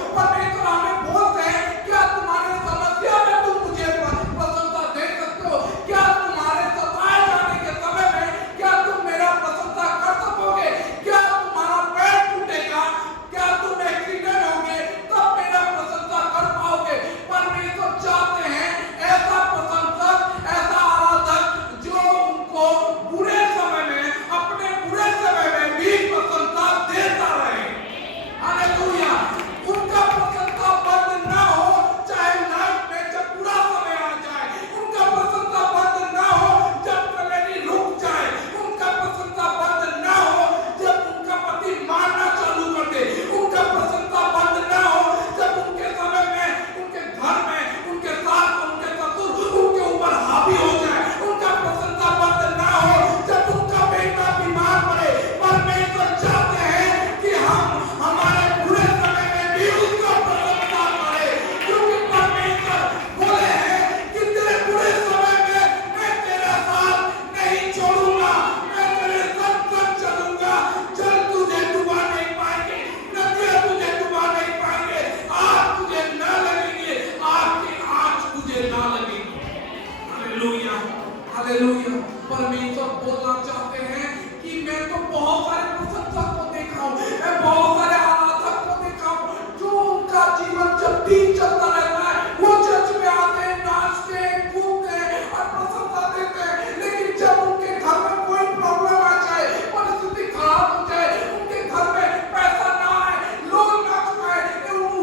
बोलना चाहते हैं कि मैं तो बहुत सारे प्रशंसक को देखा हूं, मैं बहुत सारे आराधक को देखा हूं जो उनका जीवन जब ठीक चलता रहता है वो चर्च में आते हैं, नाचते हैं, कूदते हैं और प्रशंसा देते हैं, लेकिन जब उनके घर में कोई प्रॉब्लम आ जाए, परिस्थिति खराब हो जाए, उनके घर में पैसा ना आए, लोग ना चुकाए,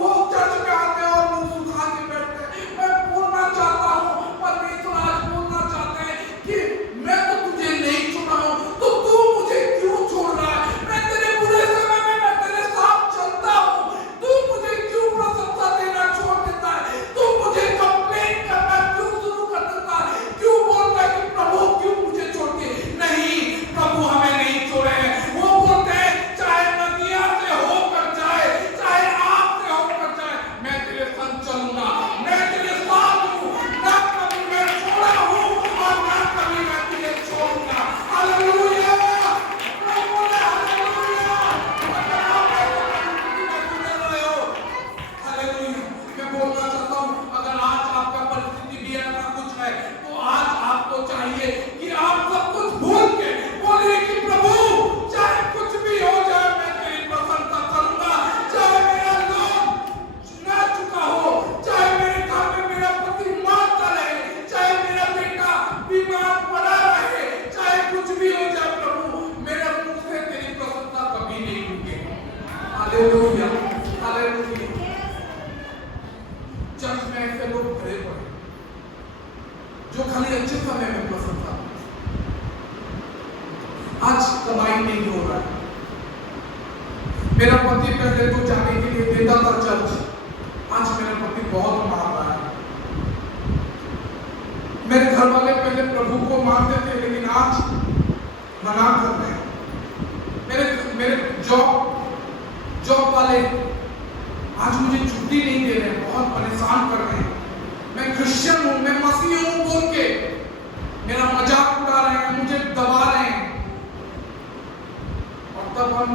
वो चर्च में आते हैं और मुंह सुखा के बैठते हैं। मैं बोलना चाहता हूं, परमेश्वर आज बोलना चाहते हैं कि मैं तो तुझे नहीं चुना हूं, तो तू मुझे क्यों छोड़ रहा है? मैं तेरे बुरे समय में मैं तेरे साथ चलता हूं, तू मुझे क्यों प्रशंसा देना छोड़ देता है? तू मुझे कंप्लेन करना क्यों शुरू कर देता है? क्यों बोलता है कि प्रभु क्यों मुझे छोड़ के? नहीं, प्रभु हमें नहीं छोड़े हैं। वो बोलते हैं चाहे नदियां से होकर जाए, चाहे आग से होकर जाए, मैं तेरे संग चलूंगा, मैं तेरे साथ हूं, ना कभी मैं छोड़ा हूं और ना कभी मैं तुझे छोड़ूंगा। हालेलुया, प्रभु ने हालेलुया। अगर आप सुन रहे हो, हालेलुया, मैं बोलना चाहता हूं, अगर आज आपका परिस्थिति भी ऐसा कुछ है, तो आज आपको चाहिए कि आप सब कुछ भूल के बोलिए कि प्रभु चाहे कुछ भी हो जाए मैं तेरी प्रशंसा करूंगा, चाहे मेरा लोन ना चुका हो, चाहे मेरे घर में मेरा पति मारता रहे, चाहे मेरा बेटा बीमार पड़ा रहे, चाहे कुछ भी हो जाए, प्रभु मेरे मुंह से तेरी प्रशंसा कभी नहीं रुकेगी। Hallelujah, hallelujah. चर्च में ऐसे लोग भरे पड़े जो खाली अच्छे समय में प्रसन्नता, आज कमाई नहीं हो रहा है। मेरा पति पहले तो जाने के लिए देता था चर्च, आज मेरा पति बहुत मार रहा है। मेरे घर वाले पहले प्रभु को मानते थे, लेकिन आज मना कर रहे हैं। मेरे जॉब वाले आज मुझे छुट्टी नहीं दे रहे हैं, बहुत परेशान कर रहे हैं। मैं क्रिश्चियन हूं, मैं मसीह हूं बोल के मेरा मजाक उड़ा रहे हैं, मुझे दबा रहे हैं, और तब हम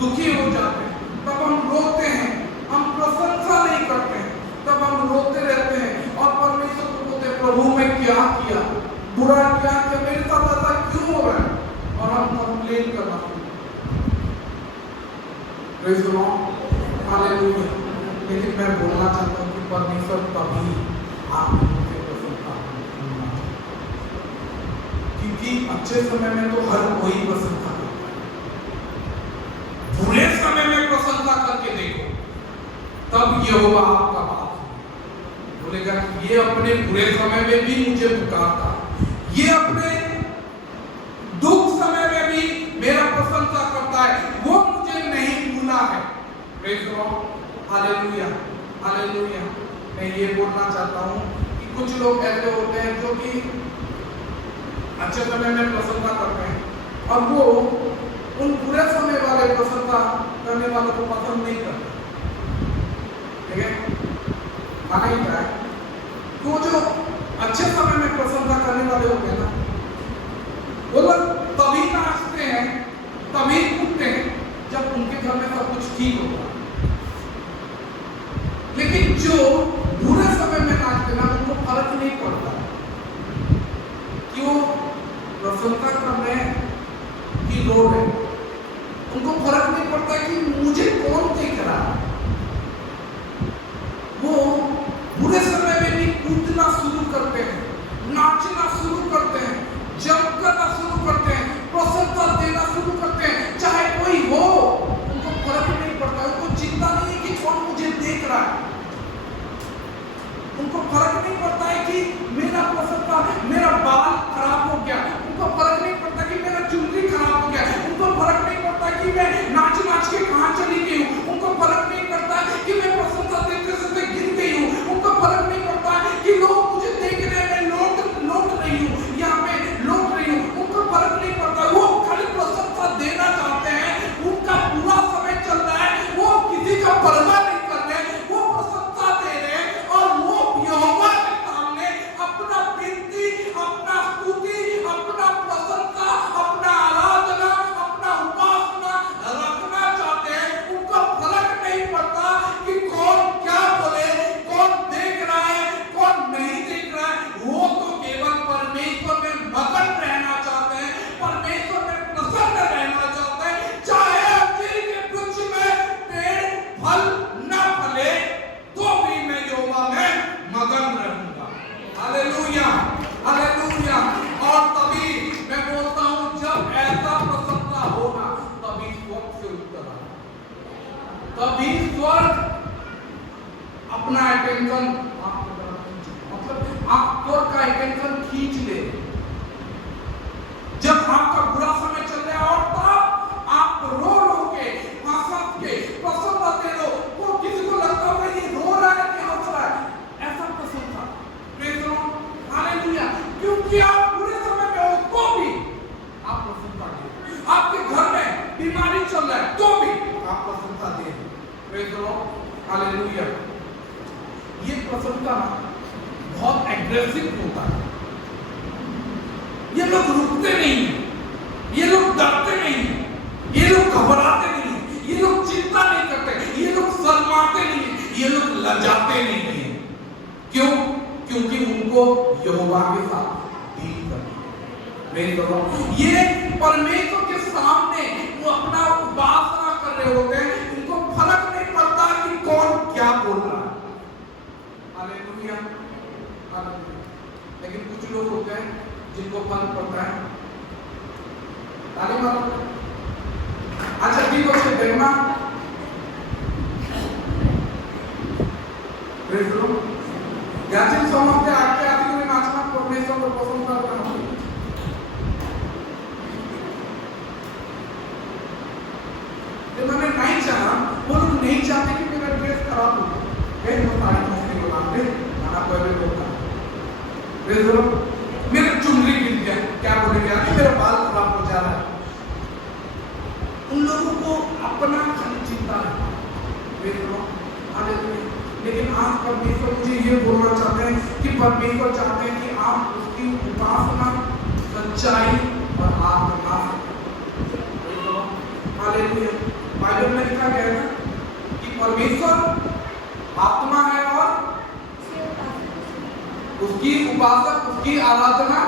दुखी हो जाते हैं, तब हम रोते हैं, हम प्रशंसा नहीं करते हैं, तब हम रोते रहते हैं और परमेश्वर को बोलते हैं प्रभु मैं क्या किया, बुरा क्या किया, मेरे साथ ऐसा क्यों हो रहा है, और हम कंप्लेन करना शुरू। Praise the lord, hallelujah. लेकिन मैं बोलना चाहता हूं कि परमेश्वर तभी आपके मुझे प्रसन्नता होना चाहिए, क्योंकि अच्छे समय में तो हर कोई प्रसन्नता करता है, बुरे समय में प्रसन्नता करके देखो, तब यहोवा आपका बात बोलेगा कि ये अपने बुरे समय में भी मुझे पुकारता, ये अपने दुख समय में भी मेरा प्रशंसा करता है, वो मुझे नहीं भूला है। Praise the lord, hallelujah, hallelujah. मैं ये बोलना चाहता हूँ कि कुछ लोग ऐसे होते हैं जो कि अच्छे समय में प्रशंसा करते हैं और वो उन बुरे समय वाले प्रशंसा करने वालों को पसंद नहीं करते, ठीक है? माना ही क्या है, तो जो अच्छे समय में प्रशंसा करने वाले होते हैं ना, वो लोग तभी नाचते हैं, तभी कूदते हैं जब उनके घर में सब कुछ ठीक होता है। लेकिन जो बुरे समय में नाचते ना, उनको फर्क नहीं पड़ता कि वो प्रशंसा कर रहे हैं कि रो रहे हैं, उनको फर्क नहीं पड़ता कि मुझे कौन देख रहा है। वो बुरे समय में भी कूदना शुरू करते हैं, नाचना शुरू करते हैं, जंप करना शुरू करते हैं, प्रशंसा देना शुरू करते हैं, चाहे कोई हो, उनको फर्क नहीं पड़ता, उनको चिंता नहीं है कि कौन मुझे देख रहा है, उनको फर्क नहीं पड़ता है कि मेरा प्रशंसा, मेरा बाल खराब हो गया, उनको फर्क नहीं पड़ता कि मेरा चुनरी खराब हो गया, उनको फर्क नहीं पड़ता कि मैं नाच के कहां चली गई हूं, उनको फर्क नहीं पड़ता कि मैं प्रशंसा देते देते गिर गई हूं, उनको फर्क नहीं पड़ता कि लोग मुझे देख रहे हैं, मैं लौट रही हूं, यहाँ पे लौट रही हूं, उनको फर्क नहीं पड़ता। वो खाली प्रशंसा देना चाहते हैं, उनका पूरा समय चल रहा है, वो किसी का परवाह नहीं कर रहे, वो प्रशंसा दे रहे हैं और वो यहोवा के सामने अपना विनती, अपना स्तुति, अपना प्रशंसा, अपना आराधना, अपना उपासना रखना चाहते हैं। उनको फर्क नहीं पड़ता कि कौन अपना अटेंशन आपकी तरफ खींच, मतलब आपको का अटेंशन खींच ले। जब आपका बुरा समय चल रहा है और तब आप रो रो के, हंस के, प्रसन्नता रो, वो किसी को लगता होगा ये रो रहा है कि हंस रहा है, ऐसा प्रसन्नता। Praise the lord, hallelujah. क्योंकि आप बुरे समय में हो तो भी आप प्रसन्नता दे। आपके घर में बीमारी चल रहा है तो भी आप प्रसन्नता दे। Praise the lord, hallelujah. ये प्रसन्नता बहुत एग्रेसिव होता है। ये लोग रुकते नहीं हैं, ये लोग डरते नहीं हैं, ये लोग घबराते नहीं हैं, ये लोग चिंता नहीं करते, ये लोग शर्माते नहीं हैं, ये लोग लजाते नहीं हैं। क्यों? क्योंकि उनको यहोवा के साथ डील करना है। ये परमेश्वर के सामने वो अपना उपासना कर रहे होते हैं, उनको फर्क नहीं पड़ता कि कौन क्या बोल रहा है। Hallelujah, hallelujah. लेकिन कुछ लोग होते हैं जिनको फर्क पड़ता है। ताली मारो। अच्छा ठीक है, उससे देखना याचिन समाज के आगे आदि में नाचना परमेश्वर को पसंद करता है। जिन्होंने नहीं चाहा वो लोग नहीं चाहते कि मेरा ड्रेस खराब हो, कहीं वो साड़ी मस्ती को लाते खाना कोई भी होता है। मेरा चुनरी गिर गया, क्या बोलेंगे अभी मेरा बाल खराब हो जा रहा है। उन लोगों को अपना खाली चिंता है। लेकिन आज परमेश्वर मुझे ये बोलना चाहते हैं कि परमेश्वर चाहते हैं कि आप उसकी उपासना सच्चाई और आत्मा से। हालेलुया। बाइबल में लिखा गया है कि परमेश्वर आत्मा है और उसकी उपासना, उसकी आराधना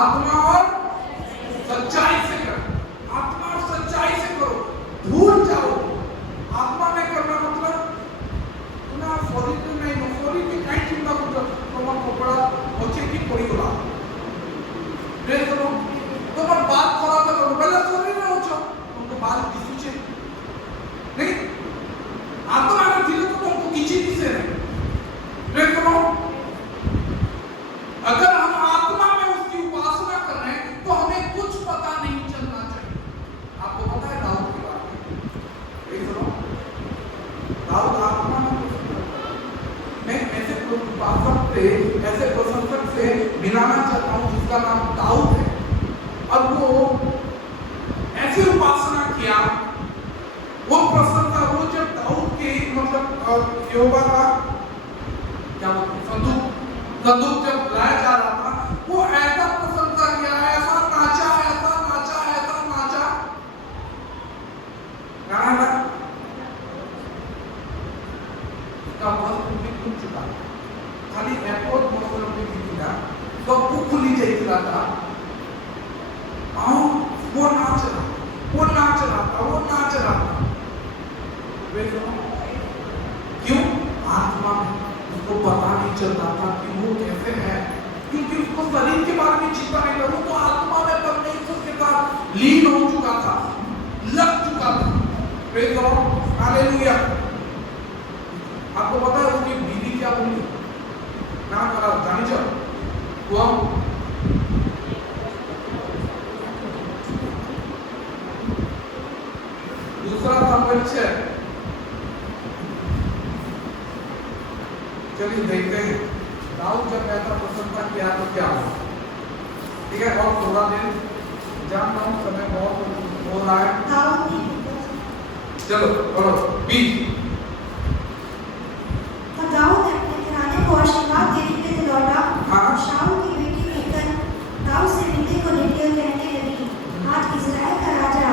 आत्मा और सच्चाई से करो। आत्मा और सच्चाई से करो, भूल जाओ। आत्मा में करना मतलब ना सॉरी तो नहीं, सॉरी की कहीं चिंता करो तो कपड़ा अच्छे की कोई बोला ड्रेस करो तो बात खराब करो पहले सॉरी ना हो उनको बात किसी से नहीं आत्मा में दिल को तुमको किसी से ड्रेस करो। अगर हम आत्मा में उसकी उपासना कर रहे हैं तो हमें कुछ पता नहीं चलना चाहिए। आपको पता है दाऊद के बारे में? दाऊद आत्मा में मैं ऐसे उपासक से, ऐसे प्रशंसक से मिलाना चाहता हूं जिसका नाम दाऊद है। और वो ऐसे उपासना किया, वो प्रशंसा, वो जब दाऊद के मतलब यहोवा का क्या संदूक जब लाया जा रहा था, वो ऐसा प्रशंसा किया, ऐसा नाचा, ऐसा नाचा, ऐसा नाचा। गाना का वस्त्र भी खुल चुका था, खाली एयरपोर्ट वस्त्र भी दिखा, तो वो खुली जाइए था। वो नाच रहा, वो नाच रहा था, वो नाच रहा था। क्यों? आत्मा में उसको पता नहीं चलता था कि वो कैसे है, क्योंकि उसको शरीर के बारे में चिंता नहीं था। वो तो आत्मा में परमेश्वर के साथ लीन हो चुका था, लग चुका था। Praise the lord, hallelujah. आपको पता है उसकी बीवी क्या बोली? ना करा जानी चाहिए वो दूसरा था परिचय। चलिए देखते हैं दाऊद जब ऐसा प्रसन्नता किया तो क्या हुआ। ठीक है, और थोड़ा दिन जानता हूँ समय बहुत हो रहा है। चलो बोलो 20। दाऊद अपने घराने को आशीर्वाद देने के लिए लौटा। शाऊल की बेटी मीकल दाऊद से मिलने को निकली और कहने लगी, आज इस्राएल का राजा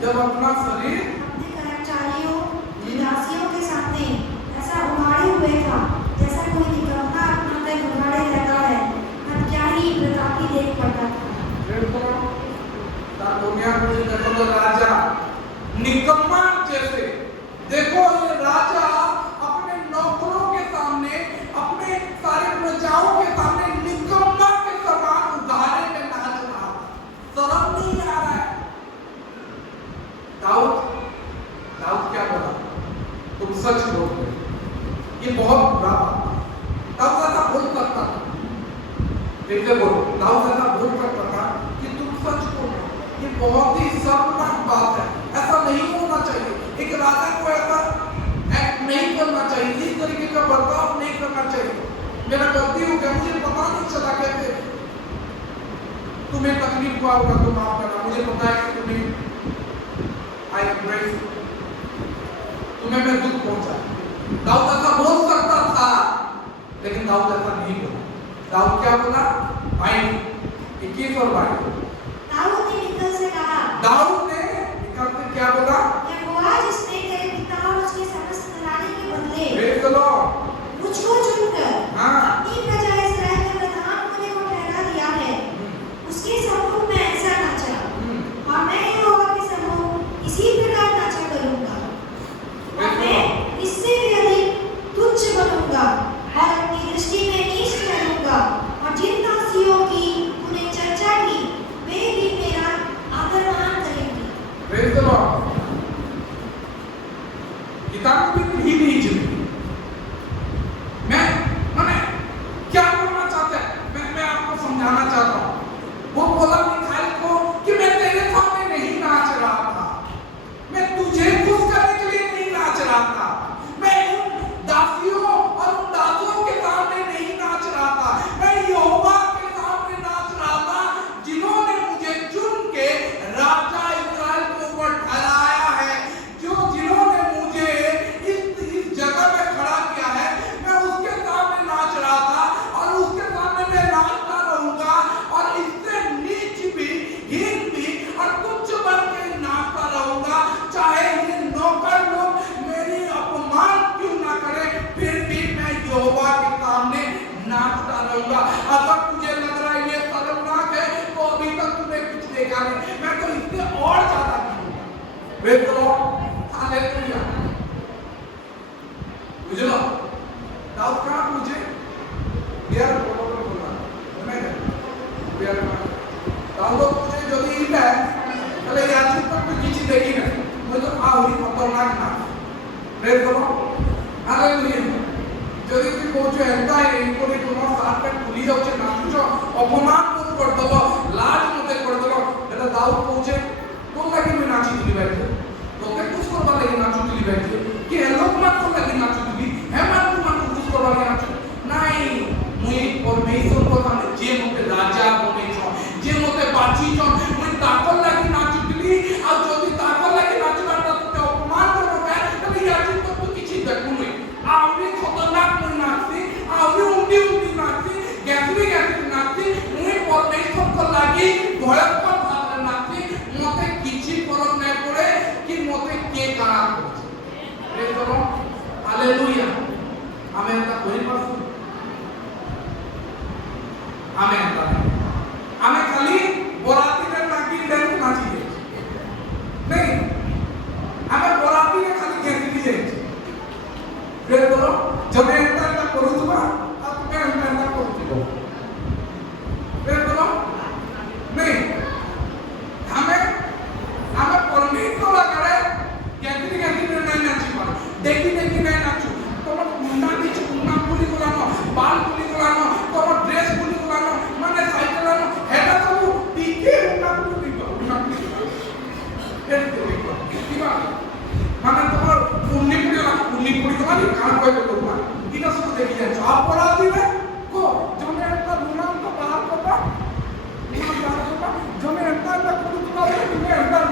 जब अपना शरीर अपने कर्मचारियों दासियों के सामने ऐसा उघाड़े हुए था जैसा कोई निकम्मा अपना पैर उघाड़े रहता है, तब क्या ही प्रतापी देख पड़ता था। राजा सच बोलते हो। ये बहुत बुरा बात है। दाऊद ऐसा बोल सकता था, देखते बोलो, दाऊद ऐसा बोल सकता था कि तुम सच बोलो। ये बहुत ही शर्मनाक बात है, ऐसा नहीं होना चाहिए। एक राजा को ऐसा एक्ट नहीं करना चाहिए, इस तरीके का बर्ताव नहीं करना चाहिए। मेरा गलती हो गया, मुझे पता नहीं चला कैसे। तुम्हें तकलीफ हुआ होगा तो माफ करना, मुझे पता है कि तुम्हें आई एम्ब्रेस, तुम्हें मैं दुख पहुंचा। दाऊद ऐसा बोल सकता था, लेकिन दाऊद ऐसा नहीं बोला। दाऊद क्या बोला? 21 और 22 दाऊद ने मिकल से कहा, दाऊद ने मिकल से क्या बोला? यहोवा जिसने तेरे पिता और उसके समस्त घराने के बदले प्रेज़ द लॉर्ड मुझको चुनकर अपनी प्रजा इस्राएल का प्रधान होने को ठहरा दिया है, उसके सम्मुख मैं ऐसा नाचा, और मैं यहोवा के सम्मुख इसी प्रकार नाचा करूंगा, और मैं इससे भी अधिक तुच्छ बनूंगा और अपनी दृष्टि में नीच ठहरूंगा, और जिन दासियों की तूने चर्चा की वे भी मेरा आदरमान करेंगी। Praise the Lord. किताब में भी नहीं चली। मैंने क्या करना चाहता है, मैं आपको समझाना चाहता हूँ। वो बोला मिखाइल को कि मैं तेरे सामने नहीं नाच रहा था, मैं तुझे खुश करने के लिए नहीं नाच रहा था, मैं उन दासियों और उन दासों के सामने नहीं नाच रहा था, मैं यहोवा के सामने नाच रहा था, जिन्होंने मुझे चुन के राजा इस्राएल के ऊपर ठहराया है, जिन्होंने मुझे इस जगह में खड़ा किया है। मैं उसके सामने नाच रहा था और उसके सामने मैं नाचता रहूंगा, और इससे नीच भी, हीन भी और तुच्छ बन के नाचता रहूंगा। चाहे ये नौकर लोग मेरी अपमान क्यों ना करें, फिर भी मैं यहोवा के सामने नाचता रहूंगा। अगर तुझे लग रहा है ये शर्मनाक है, तो अभी तक तूने कुछ देखा नहीं, मैं तो इससे और ज्यादा करूंगा। Praise the lord, hallelujah. बुझलो, दाऊद का मुझे बिहार बोला, मैं बिहार दाऊद मुझे जो भी इला है, चले याची पर तो किसी देखी नहीं, मुझे तो आउरी खतरनाक ना। Praise the lord, hallelujah. যদি তুই কৌছো এন্তা এই করে তোমার সাথে পুলি যাচ্ছে নাচুছ, অপমান মত করে দেব, লাজ মতে করে দেব, এটা দাউদ কৌছে তোর লাগি মুই নাচি দিলি বাইতে, তোকে খুশ করবার লাগি নাচু দিলি বাইতে, কি লোক মাত্র লাগি নাচু দিলি, হে মানুষ খুশ করবার লাগি নাচু নাই। মুই পরমেশ্বর কথা যে মতে রাজা বনেছ, যে মতে বাঁচিছ, মুই তাকর লাগি নাচু দিলি। আর যদি তাকর লাগি নাচবারটা তোকে অপমান করব, তাহলে ইয়াজি তো কিছু দেখু নাই। আউরি খতরনাক মুই নাচছি, আউরি উন্ডি নাচছি, গ্যাসরি নাচছি, মুই পরমেশ্বর লাগি ভয়ঙ্কর ভাবে নাচছি। মতে কিছু ফরক নাই পড়ে কি মতে কে কারা করছে। Praise the Lord, hallelujah. আমি এটা কই পারছি, আমি এটা আমি খালি বরাতিতে নাকি ড্যান্স নাচি যাচ্ছি नहीं, আমি বরাতিতে খালি গেছি যাচ্ছি। প্রেজ দ্য লর্ড, যবে এটা করুবা আর তুমি এটা করুবা। প্রেজ দ্য লর্ড, नहीं हमें परमेश्वर आगे गैदरी नहीं नाची पार, देखी नहीं नाचू, तुम मुंडा नीचे मुंडा पुली गुलानो, बाल पुली गुलानो, तुम ड्रेस पुली गुलानो, माने साइकिल आनो, हेडा सब टीके मुंडा पुली गुलानो, माने तुम्हार पुली गुलानो कान कोई तो गुलानो, इना सब देखी जाए। आप पढ़ाती में को जो मैं इतना गुलाम को बाहर को पा, जो मैं इतना कुछ तो मैं इतना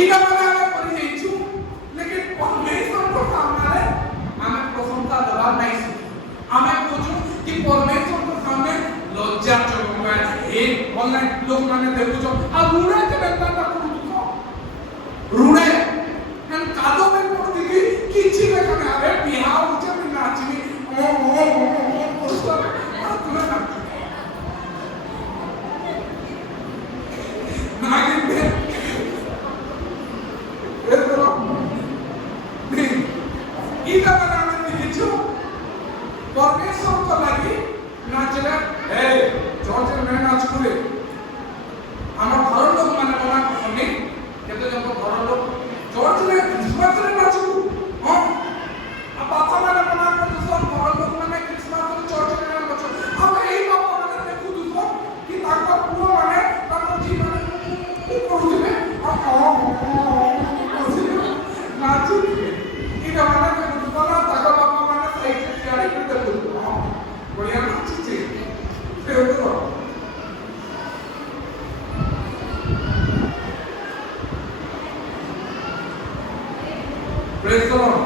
इधर वाला पढ़ी जाइछु, लेकिन परमेश्वर को सामने हमें प्रशंसा दबा नहीं सीखी। हमें पूछो कि परमेश्वर को सामने लज्जा चुका है। एक ऑनलाइन लोग माने देखो जो अब रूड़े के बेटा का कुछ रूड़े हम कादो में पड़ दी किसी में कने अरे बिहार ऊंचे में नाचनी ओ उसका तुम्हें नाच नागिन में इधर बनाने दिखिछु परमेश्वर को लगी नाचले ए जॉर्ज में नाच करे আমার ঘর লোক মানে মনে করনি কিন্তু प्रेज़ द लॉर्ड,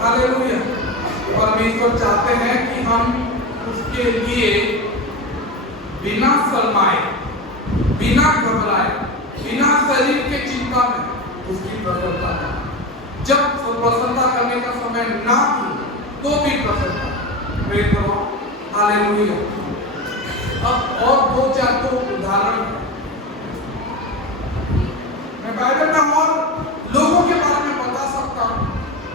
हालेलुया। परमेश्वर चाहते हैं कि हम उसके लिए बिना शर्माए, बिना घबराए, बिना शरीर के चिंता में उसकी प्रसन्नता करें। जब प्रसन्नता करने का समय ना हो तो भी प्रसन्नता, प्रेज़ द लॉर्ड, हालेलुया। अब और दो चार तो उदाहरण मैं बाइबल में और लोगों के बारे में बता सकता हूं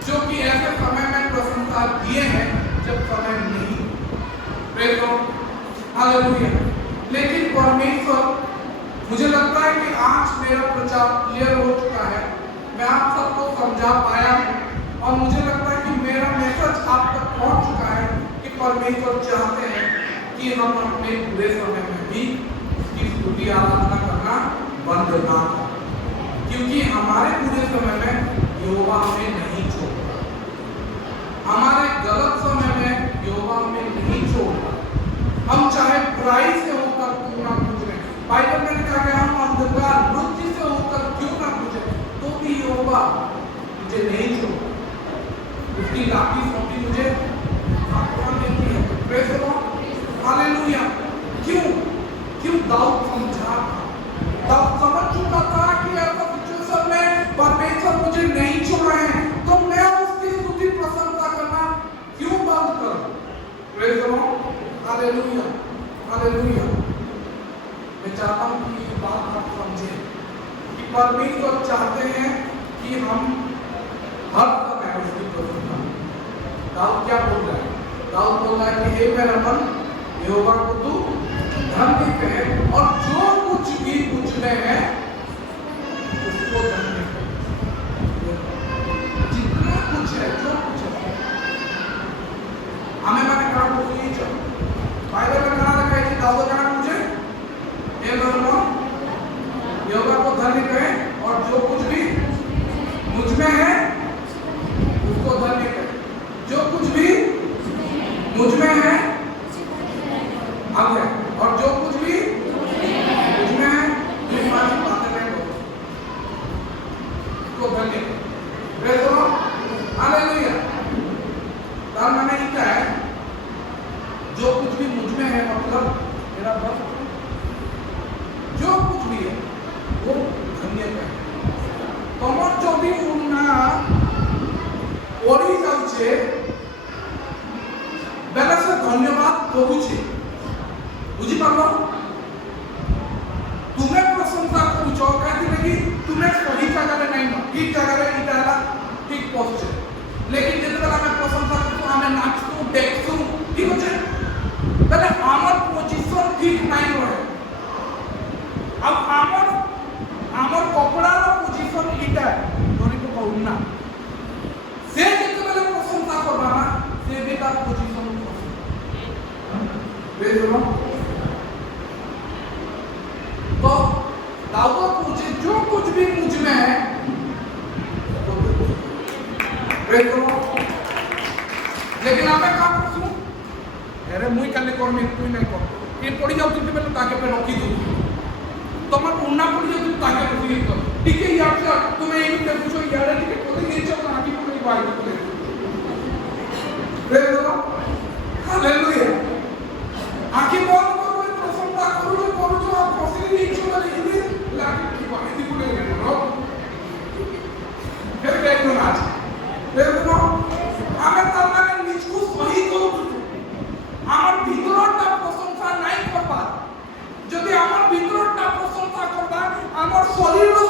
जो कि ऐसे समय में प्रसन्नता दिए हैं जब समय नहीं, प्रेज़ द लॉर्ड, हालेलुया। लेकिन परमेश्वर, मुझे लगता है कि आज मेरा प्रचार क्लियर हो चुका है, मैं आप सबको समझा पाया हूं और मुझे लगता है कि मेरा मैसेज आप तक पहुंच चुका है कि परमेश्वर चाहते हैं कि हम अपने बुरे समय में भी उसकी स्तुति आराधना करना बंद ना करें, क्योंकि हमारे बुरे समय में यहोवा हमें नहीं छोड़ता, हमारे गलत समय में यहोवा हमें नहीं छोड़ता। हम चाहे बुराई से होकर क्यों ना गुजरे, बाइबल में कहा गया हम अंधकार वृत्ति से होकर क्यों ना गुजरे, तो भी यहोवा मुझे नहीं छोड़ता, उसकी लाठी सौंपी मुझे आत्मा देती है, प्रेज़ द लॉर्ड, हालेलुया। क्यों दाऊद समझा, दाऊद समझ चुका था कि ऐसा सिचुएशन में परमेश्वर मुझे नहीं छोड़ रहे हैं, तो मैं उसकी स्तुति प्रशंसा करना क्यों बंद करूं, praise the lord, hallelujah, hallelujah. मैं चाहता हूं कि ये बात आप समझें कि परमेश्वर चाहते हैं कि हम हर समय उसकी प्रशंसा करें। दाऊद क्या बोल रहा है? दाऊद बोल रहा है कि हे मेरा मन यहोवा को तू धन्य कहे और जो कुछ भी मुझ में है उसको धन्य कहे। जितना कुछ है, जो कुछ है, हमें मैंने कहा वो नहीं चल, बाइबल में कहा लिखा है कि दाऊद कहा मुझे हे मेरा मन यहोवा को धन्य कहे और जो कुछ भी मुझ में है उसको धन्य कहे, जो कुछ भी मुझ में है आगे, और जो कुछ भी मुझ में है ये पांच बातें मैं बोलूं को धन्य कहे, प्रेज़ द लॉर्ड, हालेलुया। तार माने क्या है? जो कुछ भी मुझ में है मतलब मेरा बस जो कुछ भी है वो धन्य कहे। तमर जो भी उन्ना ओड़ी जाउछे बेला से धन्यवाद कहूछे, बुझी पारलो? तुम्हें प्रशंसा करूछ कहती लगी तुम्हें सही जगह नहीं न ठीक जगह इटाला ठीक पहुंचे, लेकिन जितने हमें प्रशंसा करूँ हमें नाचतु देखतु ठीक होचे तले आमर पोजीशन ठीक नहीं रहे। अब आमर कपड़ा रो पोजीशन इटा धोनी को कहूना से जितने बेले प्रशंसा करबा ना से भी तार पोजीशन प्रेज़ द लॉर्ड। तो दाऊद पूछे जो कुछ भी मुझ में है प्रेज़ द लॉर्ड, लेकिन हमें क्या पूछूं अरे मुई काले कर में कोई नहीं कर ये पड़ी जाऊ तुझे पहले ताके पे रखी दूं तमर उन्ना पड़ी जाऊ तू ताके रखी कर ठीक है यार से तुम्हें एक मिनट पूछो यार ठीक है कोई नहीं चल आगे को नहीं बात को ले प्रेज़ द लॉर्ड, हालेलुया। आंखें बंद करो कोई प्रशंसा करो जो आप फसिल नहीं छो वाले हिंदी लाके की बात ही बोले ना फिर देखो ना प्रेज़ द लॉर्ड। हमें तलना में निचकू सही करो আমার ভিতরটা প্রশংসা নাই করবা, যদি আমার ভিতরটা প্রশংসা করবা আমার শরীরও